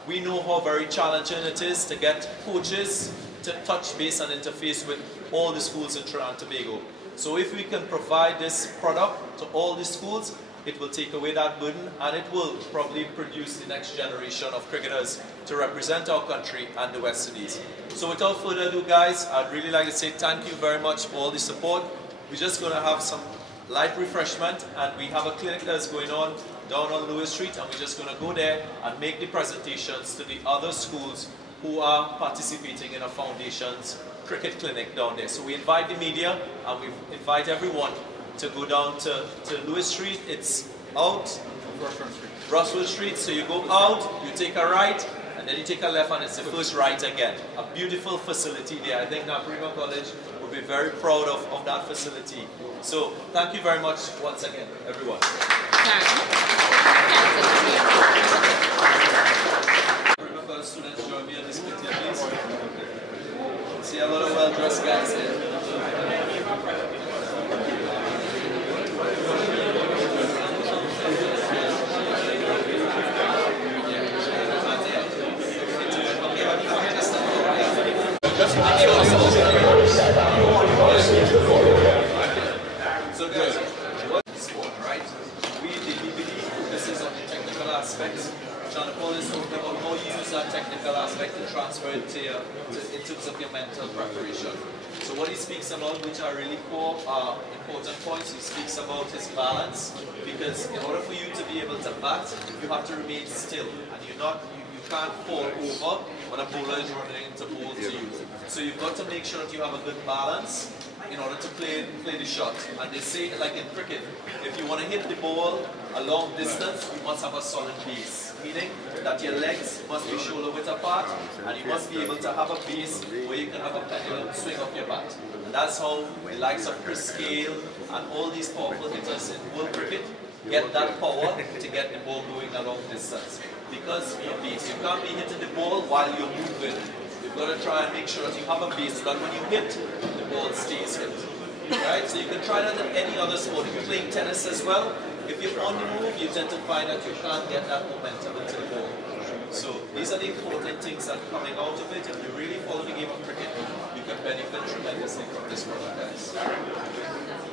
We know how very challenging it is to get coaches to touch base and interface with all the schools in Trinidad and Tobago. So if we can provide this product to all the schools, it will take away that burden, and it will probably produce the next generation of cricketers to represent our country and the West Indies. So without further ado, guys, I'd really like to say thank you very much for all the support. We're just going to have some light refreshment, and we have a clinic that's going on down on Lewis Street, and we're just going to go there and make the presentations to the other schools who are participating in a Foundation's cricket clinic down there. So we invite the media, and we invite everyone to go down to Lewis Street. It's out Russell Street. So you go out, you take a right, and then you take a left, and it's the first right again. A beautiful facility there. I think Naparima College will be very proud of that facility. So thank you very much once again, everyone. Naparima College students, join me on this picture, please. See a lot of well-dressed guys here. So guys, what's sport, right? We believe this is on the technical aspects. John Paul is talking about how you use that technical aspect and transfer it to in terms of your mental preparation. So what he speaks about, which are really core important points, he speaks about his balance, because in order for you to be able to bat, you have to remain still, and you can't fall over when a bowler is running to bowl to you. So you've got to make sure that you have a good balance in order to play the shot. And they say, like in cricket, if you want to hit the ball a long distance, you must have a solid base, meaning that your legs must be shoulder width apart, and you must be able to have a base where you can have a pendulum swing of your bat. And that's how the likes of Chris Gale and all these powerful hitters in world cricket get that power to get the ball going a long distance. Because your base, you can't be hitting the ball while you're moving. You've got to try and make sure that you have a base so that when you hit, the ball stays hit. Right? So you can try that in any other sport. If you're playing tennis as well, if you're on the move, you tend to find that you can't get that momentum into the ball. So these are the important things that are coming out of it. If you really follow the game of cricket, you can benefit tremendously from this product, guys.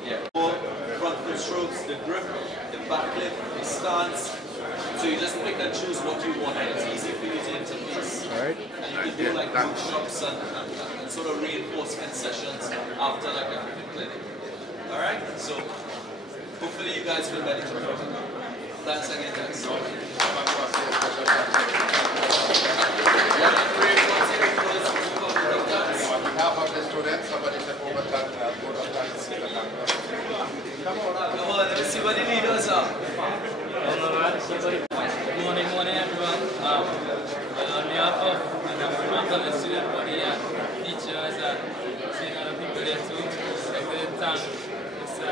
Yeah. Front foot strokes, the grip, the back lift, the stance. So you just pick and choose what you want, and it's easy for you to interface. Right. And you can do like workshops and sort of reinforcement sessions after like a cricket clinic. Alright? So hopefully you guys will benefit from it. Thanks again, guys. On behalf of the students, somebody said over time. Come on, let me see what the leaders are. Good morning everyone. Well, on behalf of the Naparima student body and teachers and seeing other people there too, I'd like to thank Mr.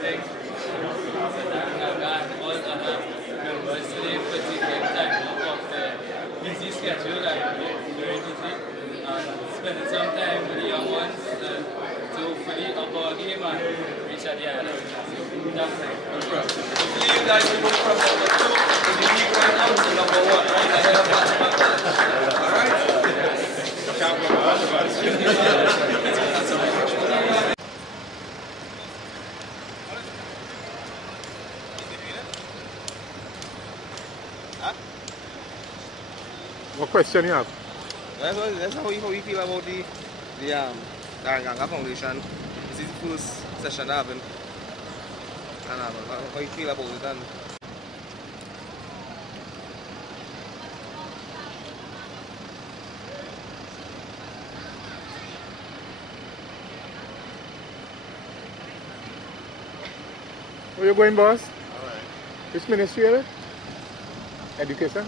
Singh, Mr. Daren Ganga, and all other members today for taking time off their busy schedule and very busy, and spending some time with the young ones to hopefully up our game and reach at the island. Hopefully you guys will go from number 2 to the league right now to number 1, right? Ahead of Fatima College. Alright? What question you have? That's how we feel about the Daren Ganga Foundation. This is the first session I haven't. And how you feel about it? And where you going, boss? alright. Which ministry is it? Education?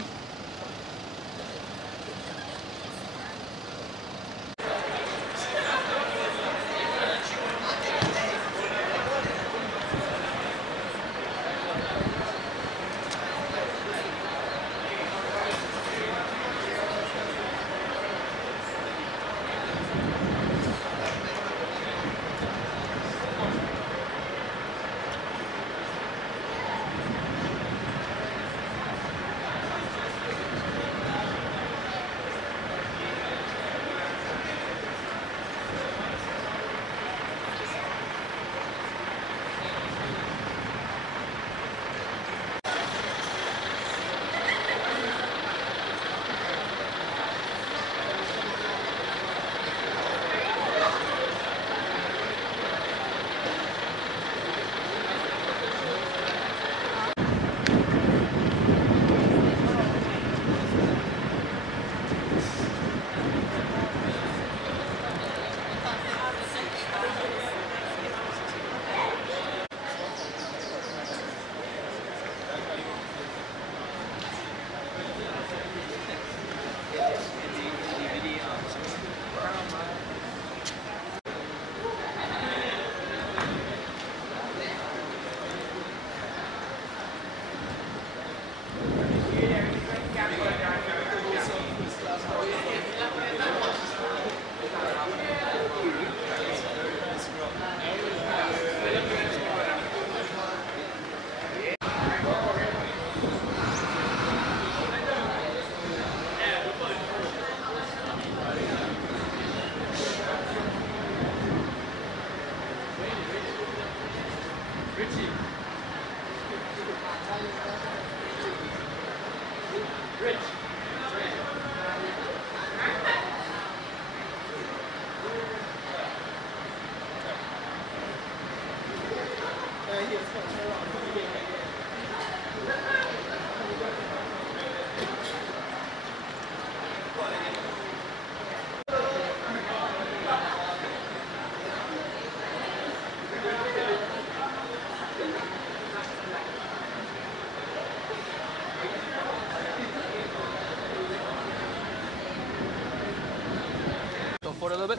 for a little bit.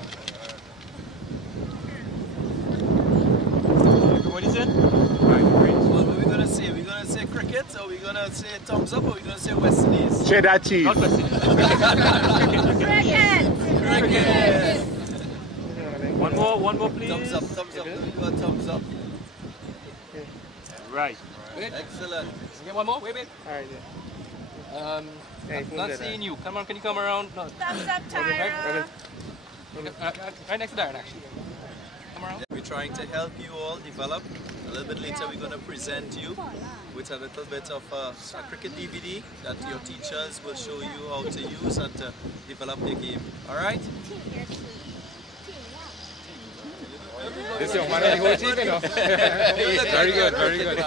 What is it? What are we going to say? Are we going to say cricket? Or are we going to say thumbs up? Or are we going to say West Indies? Cheddar cheese. Not West Indies. Cricket! One more please. Thumbs up. We got thumbs up. Right. Excellent. Get one more? Wait. Alright, I'm not seeing you. Come on, can you come around? No. Thumbs up, Tyra. Right next to Daren, actually. Come around. We're trying to help you all develop. A little bit later we're going to present you with a little bit of a cricket DVD that your teachers will show you how to use and to develop your game. Alright? This young man has the whole team, you know. Very good, very good.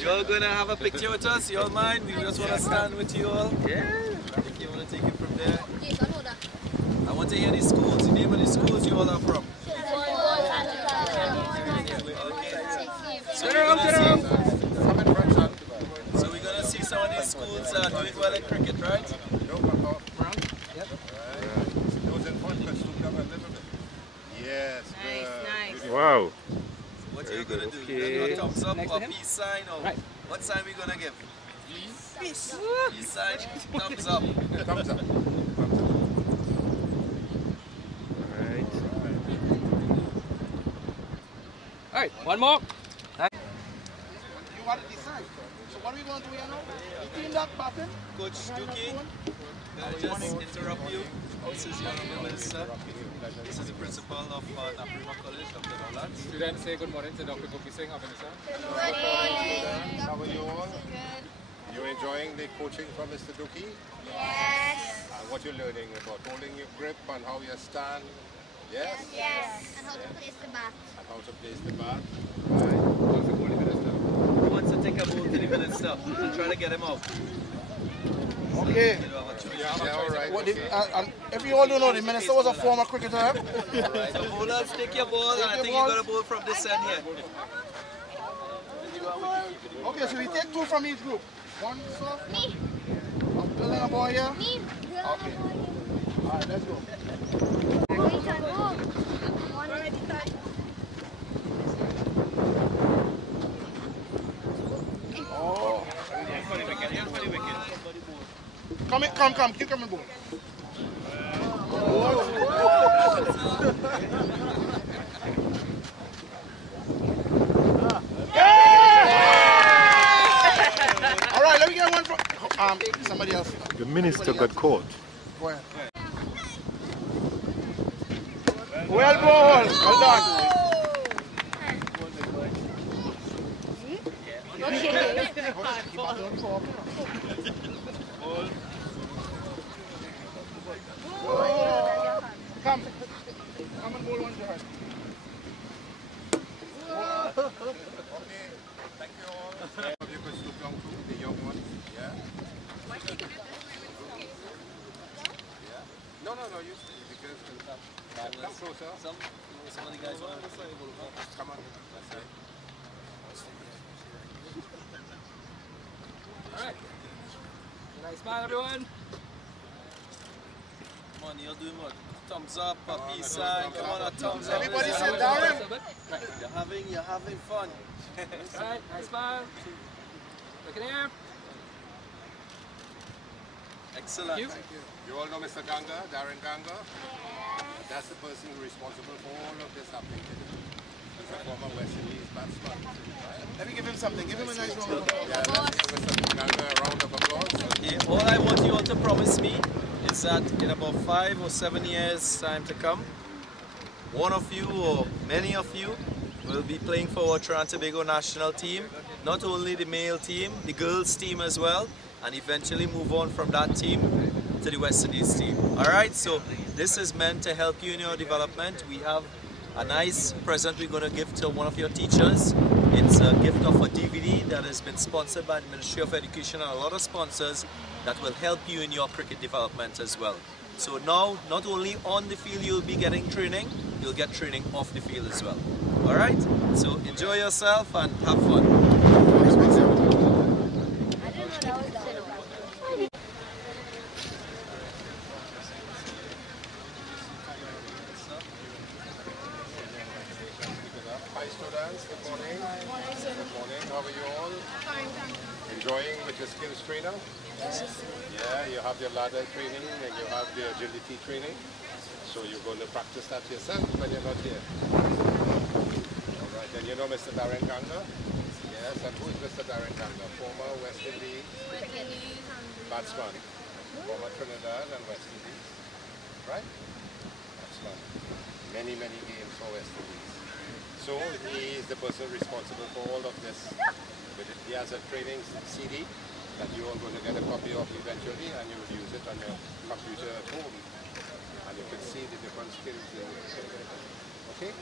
You're going to have a picture with us, you all mind? We just want to stand with you all. Yeah. If you want to take it from there. I want to hear the schools, the name of the schools you all are from. So we're going to see some of these schools doing well in cricket, right? Yes. Nice. Wow. What are you going to do? You're going to thumbs up or peace sign or what sign are we going to give? Peace. Peace sign, thumbs up. Thumbs up. Alright, one more. You want to decide. So what are we going to do here now? You clean that button. Coach Dookie, can I just interrupt you? This is your Honorable Minister. This is the principal of Naparima College, Dr. Holland. Students say good morning to Dr. Gopi Singh, our minister. Good morning. How are you all? Good. You enjoying the coaching from Mr. Duki? Yes. And what you're learning about holding your grip and how you stand? Yes? Yes. And how to place the bat. And how to place the bat. Who wants to take a ball to the minute stuff and try to get him out? Okay. Yeah, all right. What if you all don't know, the minister was a former cricketer. Alright, so bowlers, take your ball, and I think you got a ball from this end here. Okay, so we take 2 from each group. 1, sir. Me. I'm building a ball here. Me. Okay. Alright, let's go. Oh. Come in, come, keep coming, ball. All right, let me get one from somebody else. The minister got caught. Go ahead. Well ball. Well done. Come and bowl one to her. Okay, thank you all. You could stoop down too, the young ones. Yeah? Yeah? No, you stay because come closer. Some of the guys want to come on. That's it. Alright. Nice smile, everyone. Come on, you're doing what? Thumbs up, a peace sign. Come on, a thumbs up. Everybody sit down. You're having fun. Alright, nice smile. Look in here. Excellent. Thank you. You all know Mr. Ganga, Daren Ganga? That's the person responsible for all of this happening today. He's a former West Indies batsman. Let me give him something. Give him a nice round of applause. Yeah, let's give Mr. Ganga a round of applause. Okay, all I want you all to promise me is that in about 5 or 7 years time to come, one of you or many of you will be playing for our Trinidad and Tobago national team, not only the male team, the girls team as well, and eventually move on from that team to the West Indies team. Alright, so this is meant to help you in your development. We have a nice present we're going to give to one of your teachers. It's a gift of a DVD that has been sponsored by the Ministry of Education and a lot of sponsors that will help you in your cricket development as well. So now, not only on the field you'll be getting training, you'll get training off the field as well. Alright, so enjoy yourself and have fun. Hi students, good morning. Good morning, how are you all? Enjoying with your skills trainer? Yeah, you have your ladder training and you have the agility training. So you're going to practice that yourself when you're not here. Alright, then you know Mr. Daren Ganga? Yes, and who is Mr. Daren Ganga? Former West Indies batsman. Former Trinidad and West Indies. Right? Batsman. Many games for West Indies. So he is the person responsible for all of this. But he has a training CD that you're all going to get a copy of eventually, and you will use it on your computer at home. And you can see the different skills in it. Okay?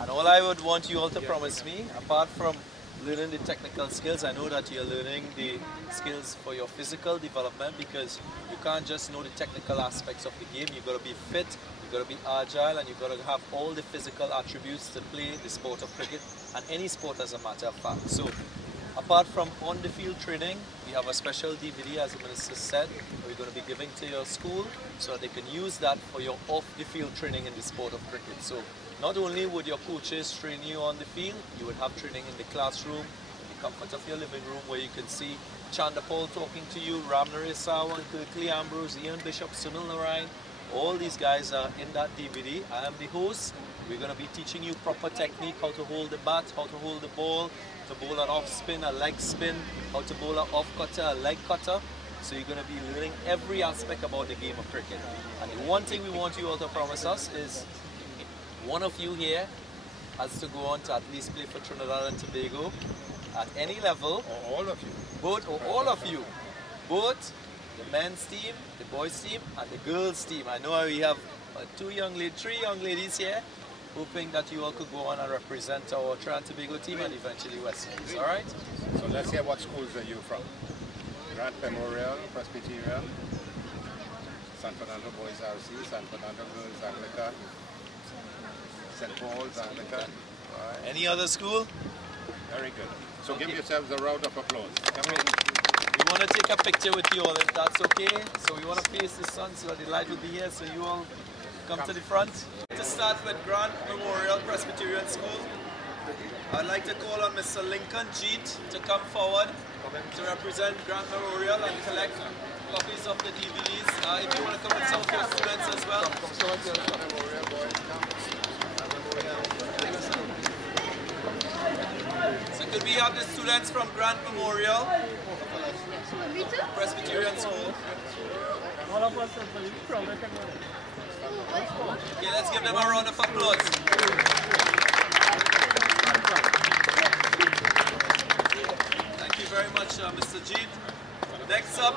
And all I would want you all to promise me, apart from learning the technical skills, I know that you're learning the skills for your physical development, because you can't just know the technical aspects of the game. You've got to be fit, you've got to be agile, and you've got to have all the physical attributes to play the sport of cricket, and any sport as a matter of fact. So apart from on the field training, we have a special DVD, as the minister said, we're going to be giving to your school so that they can use that for your off the field training in the sport of cricket. So not only would your coaches train you on the field, you would have training in the classroom, in the comfort of your living room, where you can see Chandapal talking to you, Ram Naresawan, Kirkley Ambrose, Ian Bishop, Sunil Narayan. All these guys are in that DVD. I am the host. We're going to be teaching you proper technique, how to hold the bat, how to hold the ball, to bowl an off spin, a leg spin, how to bowl an off cutter, a leg cutter. So you're going to be learning every aspect about the game of cricket. And the one thing we want you all to promise us is one of you here has to go on to at least play for Trinidad and Tobago at any level. Or all of you. Both or all of you. Both the men's team, the boys team, and the girls team. I know we have three young ladies here, hoping that you all could go on and represent our Trinidad and Tobago team and eventually West Indies. All right? So let's hear what schools are you from? Grant Memorial, Presbyterian, San Fernando Boys RC, San Fernando Girls Anglican, St. Paul's Anglican. Right. Any other school? Very good. So give yourselves a round of applause. Come on. We want to take a picture with you all, if that's okay. So we want to face the sun so that the light will be here, so you all come to the front. To start with Grant Memorial Presbyterian School, I'd like to call on Mr. Lincoln Jeet to come forward to represent Grant Memorial and collect copies of the DVDs. If you want to come with some of your students as well. So could we have the students from Grant Memorial Presbyterian School? Okay, let's give them a round of applause. Thank you very much, Mr. Jeet. Next up,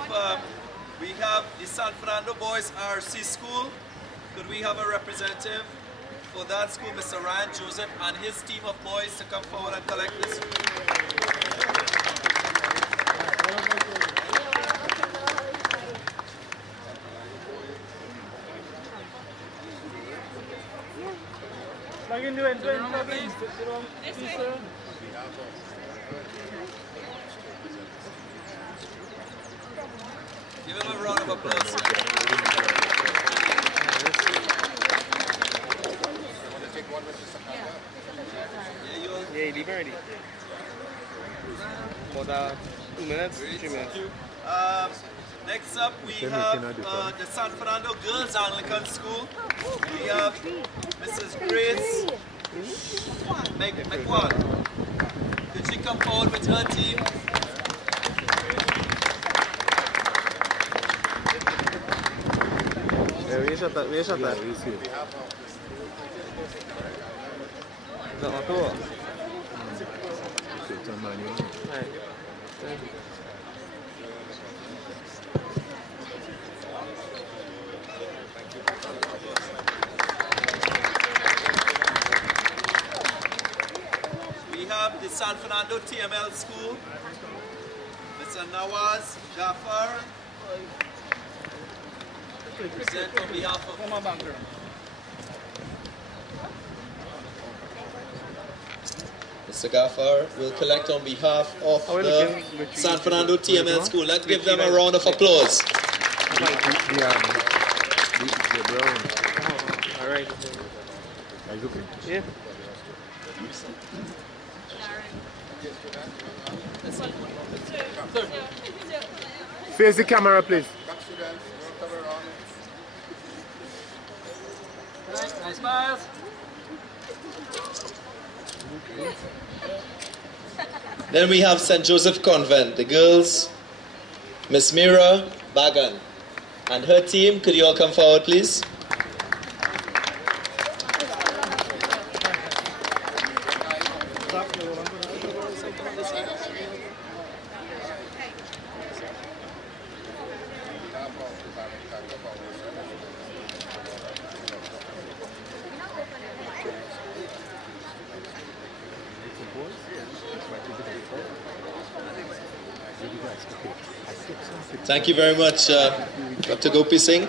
we have the San Fernando Boys RC School. Could we have a representative for that school, Mr. Ryan Joseph, and his team of boys to come forward and collect this? Plug into it, please. Please, sir. Give him a round of applause. Yeah, leave already. About 2 minutes, 3 minutes. Next up, we have the San Fernando Girls Anglican School. We have Mrs. Grace McQuan. Could she come forward with her team? Where shot that? Where shot that? We have the San Fernando TML School. Mr. Nawaz Jafar. Present on behalf of Mr. Gafar will collect on behalf of the San Fernando TML School. Let's give them a round of applause. All right. Are you looking? Yeah. Face the camera, please. Nice smiles. Then we have St. Joseph Convent, the girls, Miss Mira Bagan, and her team. Could you all come forward, please? Thank you very much, Dr. Gopi Singh.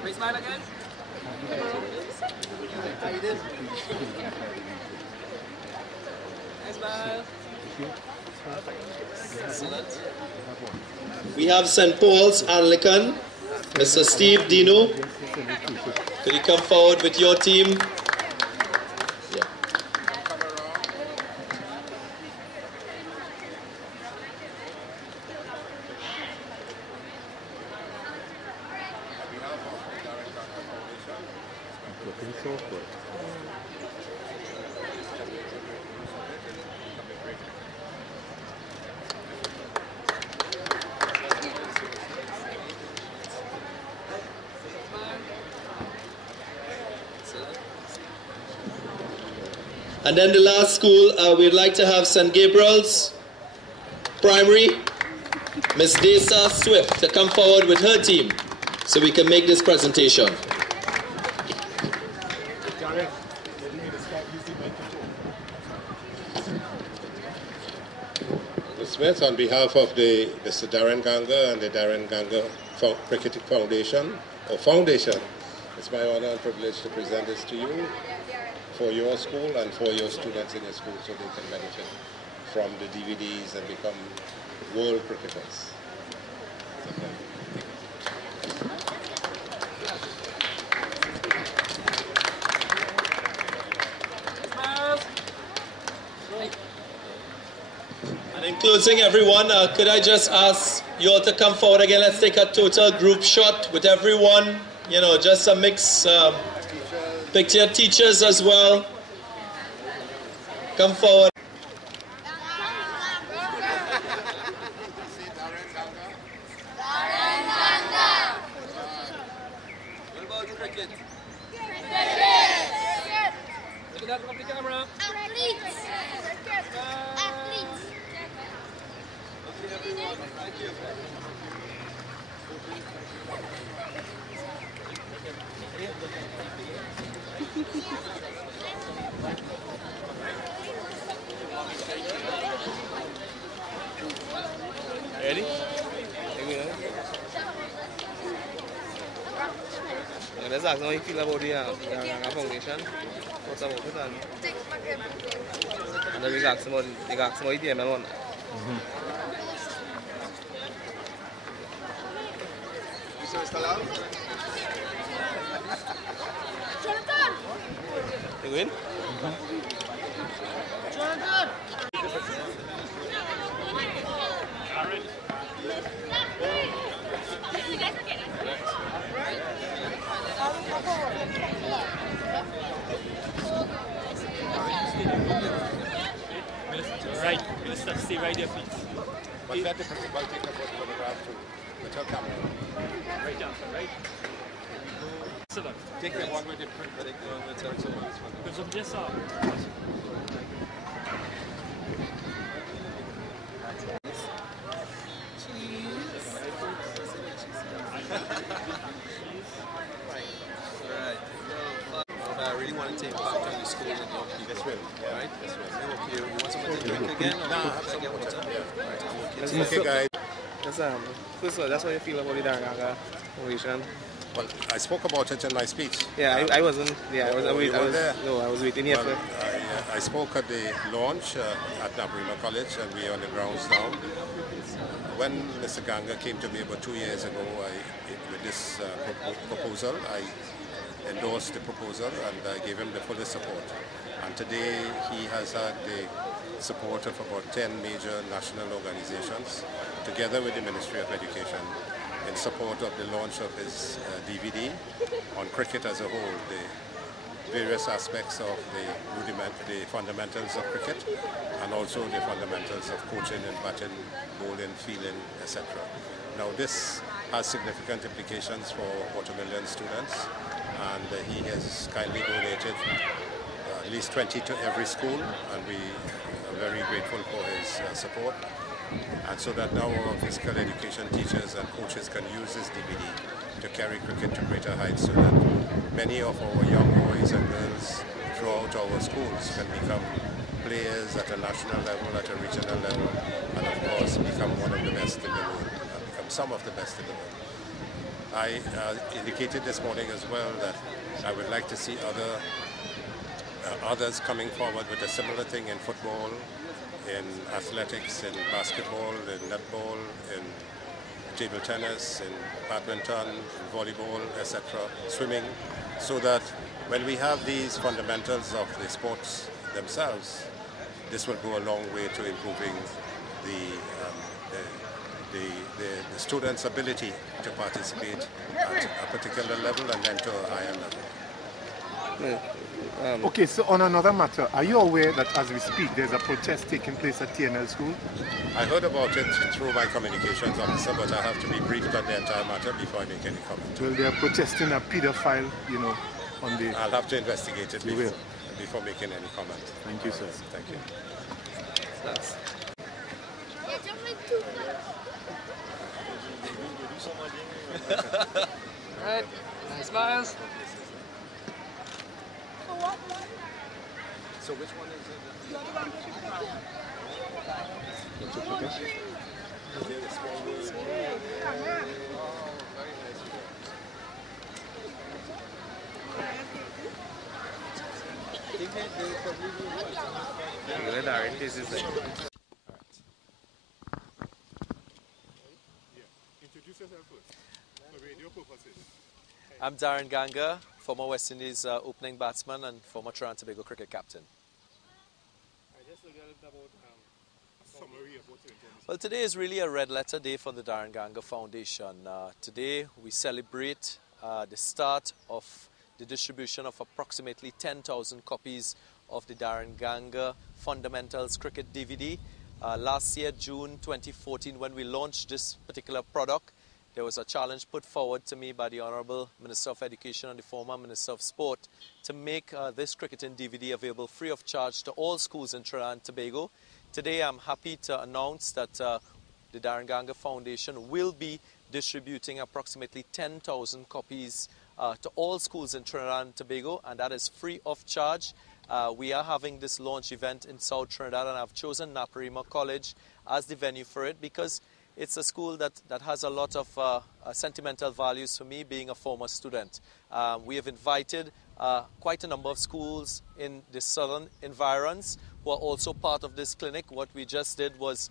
Please smile again. Nice smile. Excellent. We have St. Paul's Anglican, Mr. Steve Dino. Could you come forward with your team? And then the last school, we'd like to have St. Gabriel's Primary, Miss Desa Swift, to come forward with her team so we can make this presentation. Ms. Smith, on behalf of the Mr. Daren Ganga and the Daren Ganga Cricket Foundation, it's my honor and privilege to present this to you for your school and for your students in your school so they can benefit from the DVDs and become world cricketers. And in closing, everyone, could I just ask you all to come forward again? Let's take a total group shot with everyone. You know, just a mix. Picture teachers as well. Come forward. What about cricket? Look at that from the camera. Athletes. Okay, everyone. Thank you. Ready? Let's ask how you feel about the foundation. What's about it? And then we got some more ETML one. So it's allowed? You win? Jonathan! Right, Minister, stay right there, please. But let the principal take a photograph too with her camera. Right down, right? Excellent. Take the one with the print. Take the one with her too. Because of this, I really want to take back on the school and young people. Yes, will. Yeah. Right? Yes, will. Okay, you want something to drink again? Or can I get water? Right, Okay, guys. First of all, that's how you feel about the Daren Ganga Foundation. Well, I spoke about it in my speech. Yeah, I wasn't. Yeah, I was waiting here well, for. I spoke at the launch at Naparima College, and we are on the grounds now. When Mr. Ganga came to me about 2 years ago with this proposal, I endorsed the proposal and I gave him the fullest support. And today he has had the support of about 10 major national organizations, together with the Ministry of Education, in support of the launch of his DVD on cricket as a whole, the various aspects of the fundamentals of cricket, and also the fundamentals of coaching and batting, bowling, fielding, etc. Now this has significant implications for watermelon students, and he has kindly donated at least 20 to every school, and we are very grateful for his support. And so that now our physical education teachers and coaches can use this DVD to carry cricket to greater heights, so that many of our young boys and girls throughout our schools can become players at a national level, at a regional level, and of course become one of the best in the world, and become some of the best in the world. I indicated this morning as well that I would like to see others coming forward with a similar thing in football, in athletics, in basketball, in netball, in table tennis, in badminton, in volleyball, etc., swimming, so that when we have these fundamentals of the sports themselves, this will go a long way to improving the students' ability to participate at a particular level and then to a higher level. Okay, so on another matter, are you aware that as we speak there's a protest taking place at TNL School? I heard about it through my communications officer, but I have to be briefed on the entire matter before I make any comment. Well, they are protesting a pedophile, you know, on the... I'll have to investigate it before. before making any comment. Thank you, sir. Thank you. Thanks. Alright, nice smiles. So which one is it? Daren tastes it. Introduce yourself first. For radio purposes. I'm Daren Ganga, former West Indies opening batsman and former Trinidad and Tobago cricket captain. Well, today is really a red letter day for the Daren Ganga Foundation. Today we celebrate the start of the distribution of approximately 10,000 copies of the Daren Ganga Fundamentals Cricket DVD. Last year, June 2014, when we launched this particular product, there was a challenge put forward to me by the Honourable Minister of Education and the former Minister of Sport to make this cricketing DVD available free of charge to all schools in Trinidad and Tobago. Today I'm happy to announce that the Daren Ganga Foundation will be distributing approximately 10,000 copies to all schools in Trinidad and Tobago, and that is free of charge. We are having this launch event in South Trinidad, and I've chosen Naparima College as the venue for it because it's a school that has a lot of sentimental values for me, being a former student. We have invited quite a number of schools in the southern environs who are also part of this clinic. What we just did was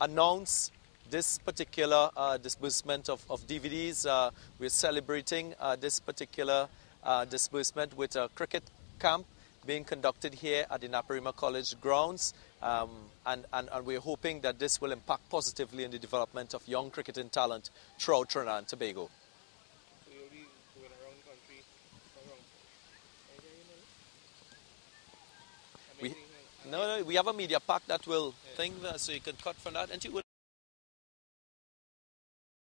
announce this particular disbursement of DVDs. We're celebrating this particular disbursement with a cricket camp being conducted here at the Naparima College grounds, and we're hoping that this will impact positively in the development of young cricketing talent throughout Trinidad and Tobago. So you'll be going around the country? No, we have a media pack that will think, so you can cut from that. And you will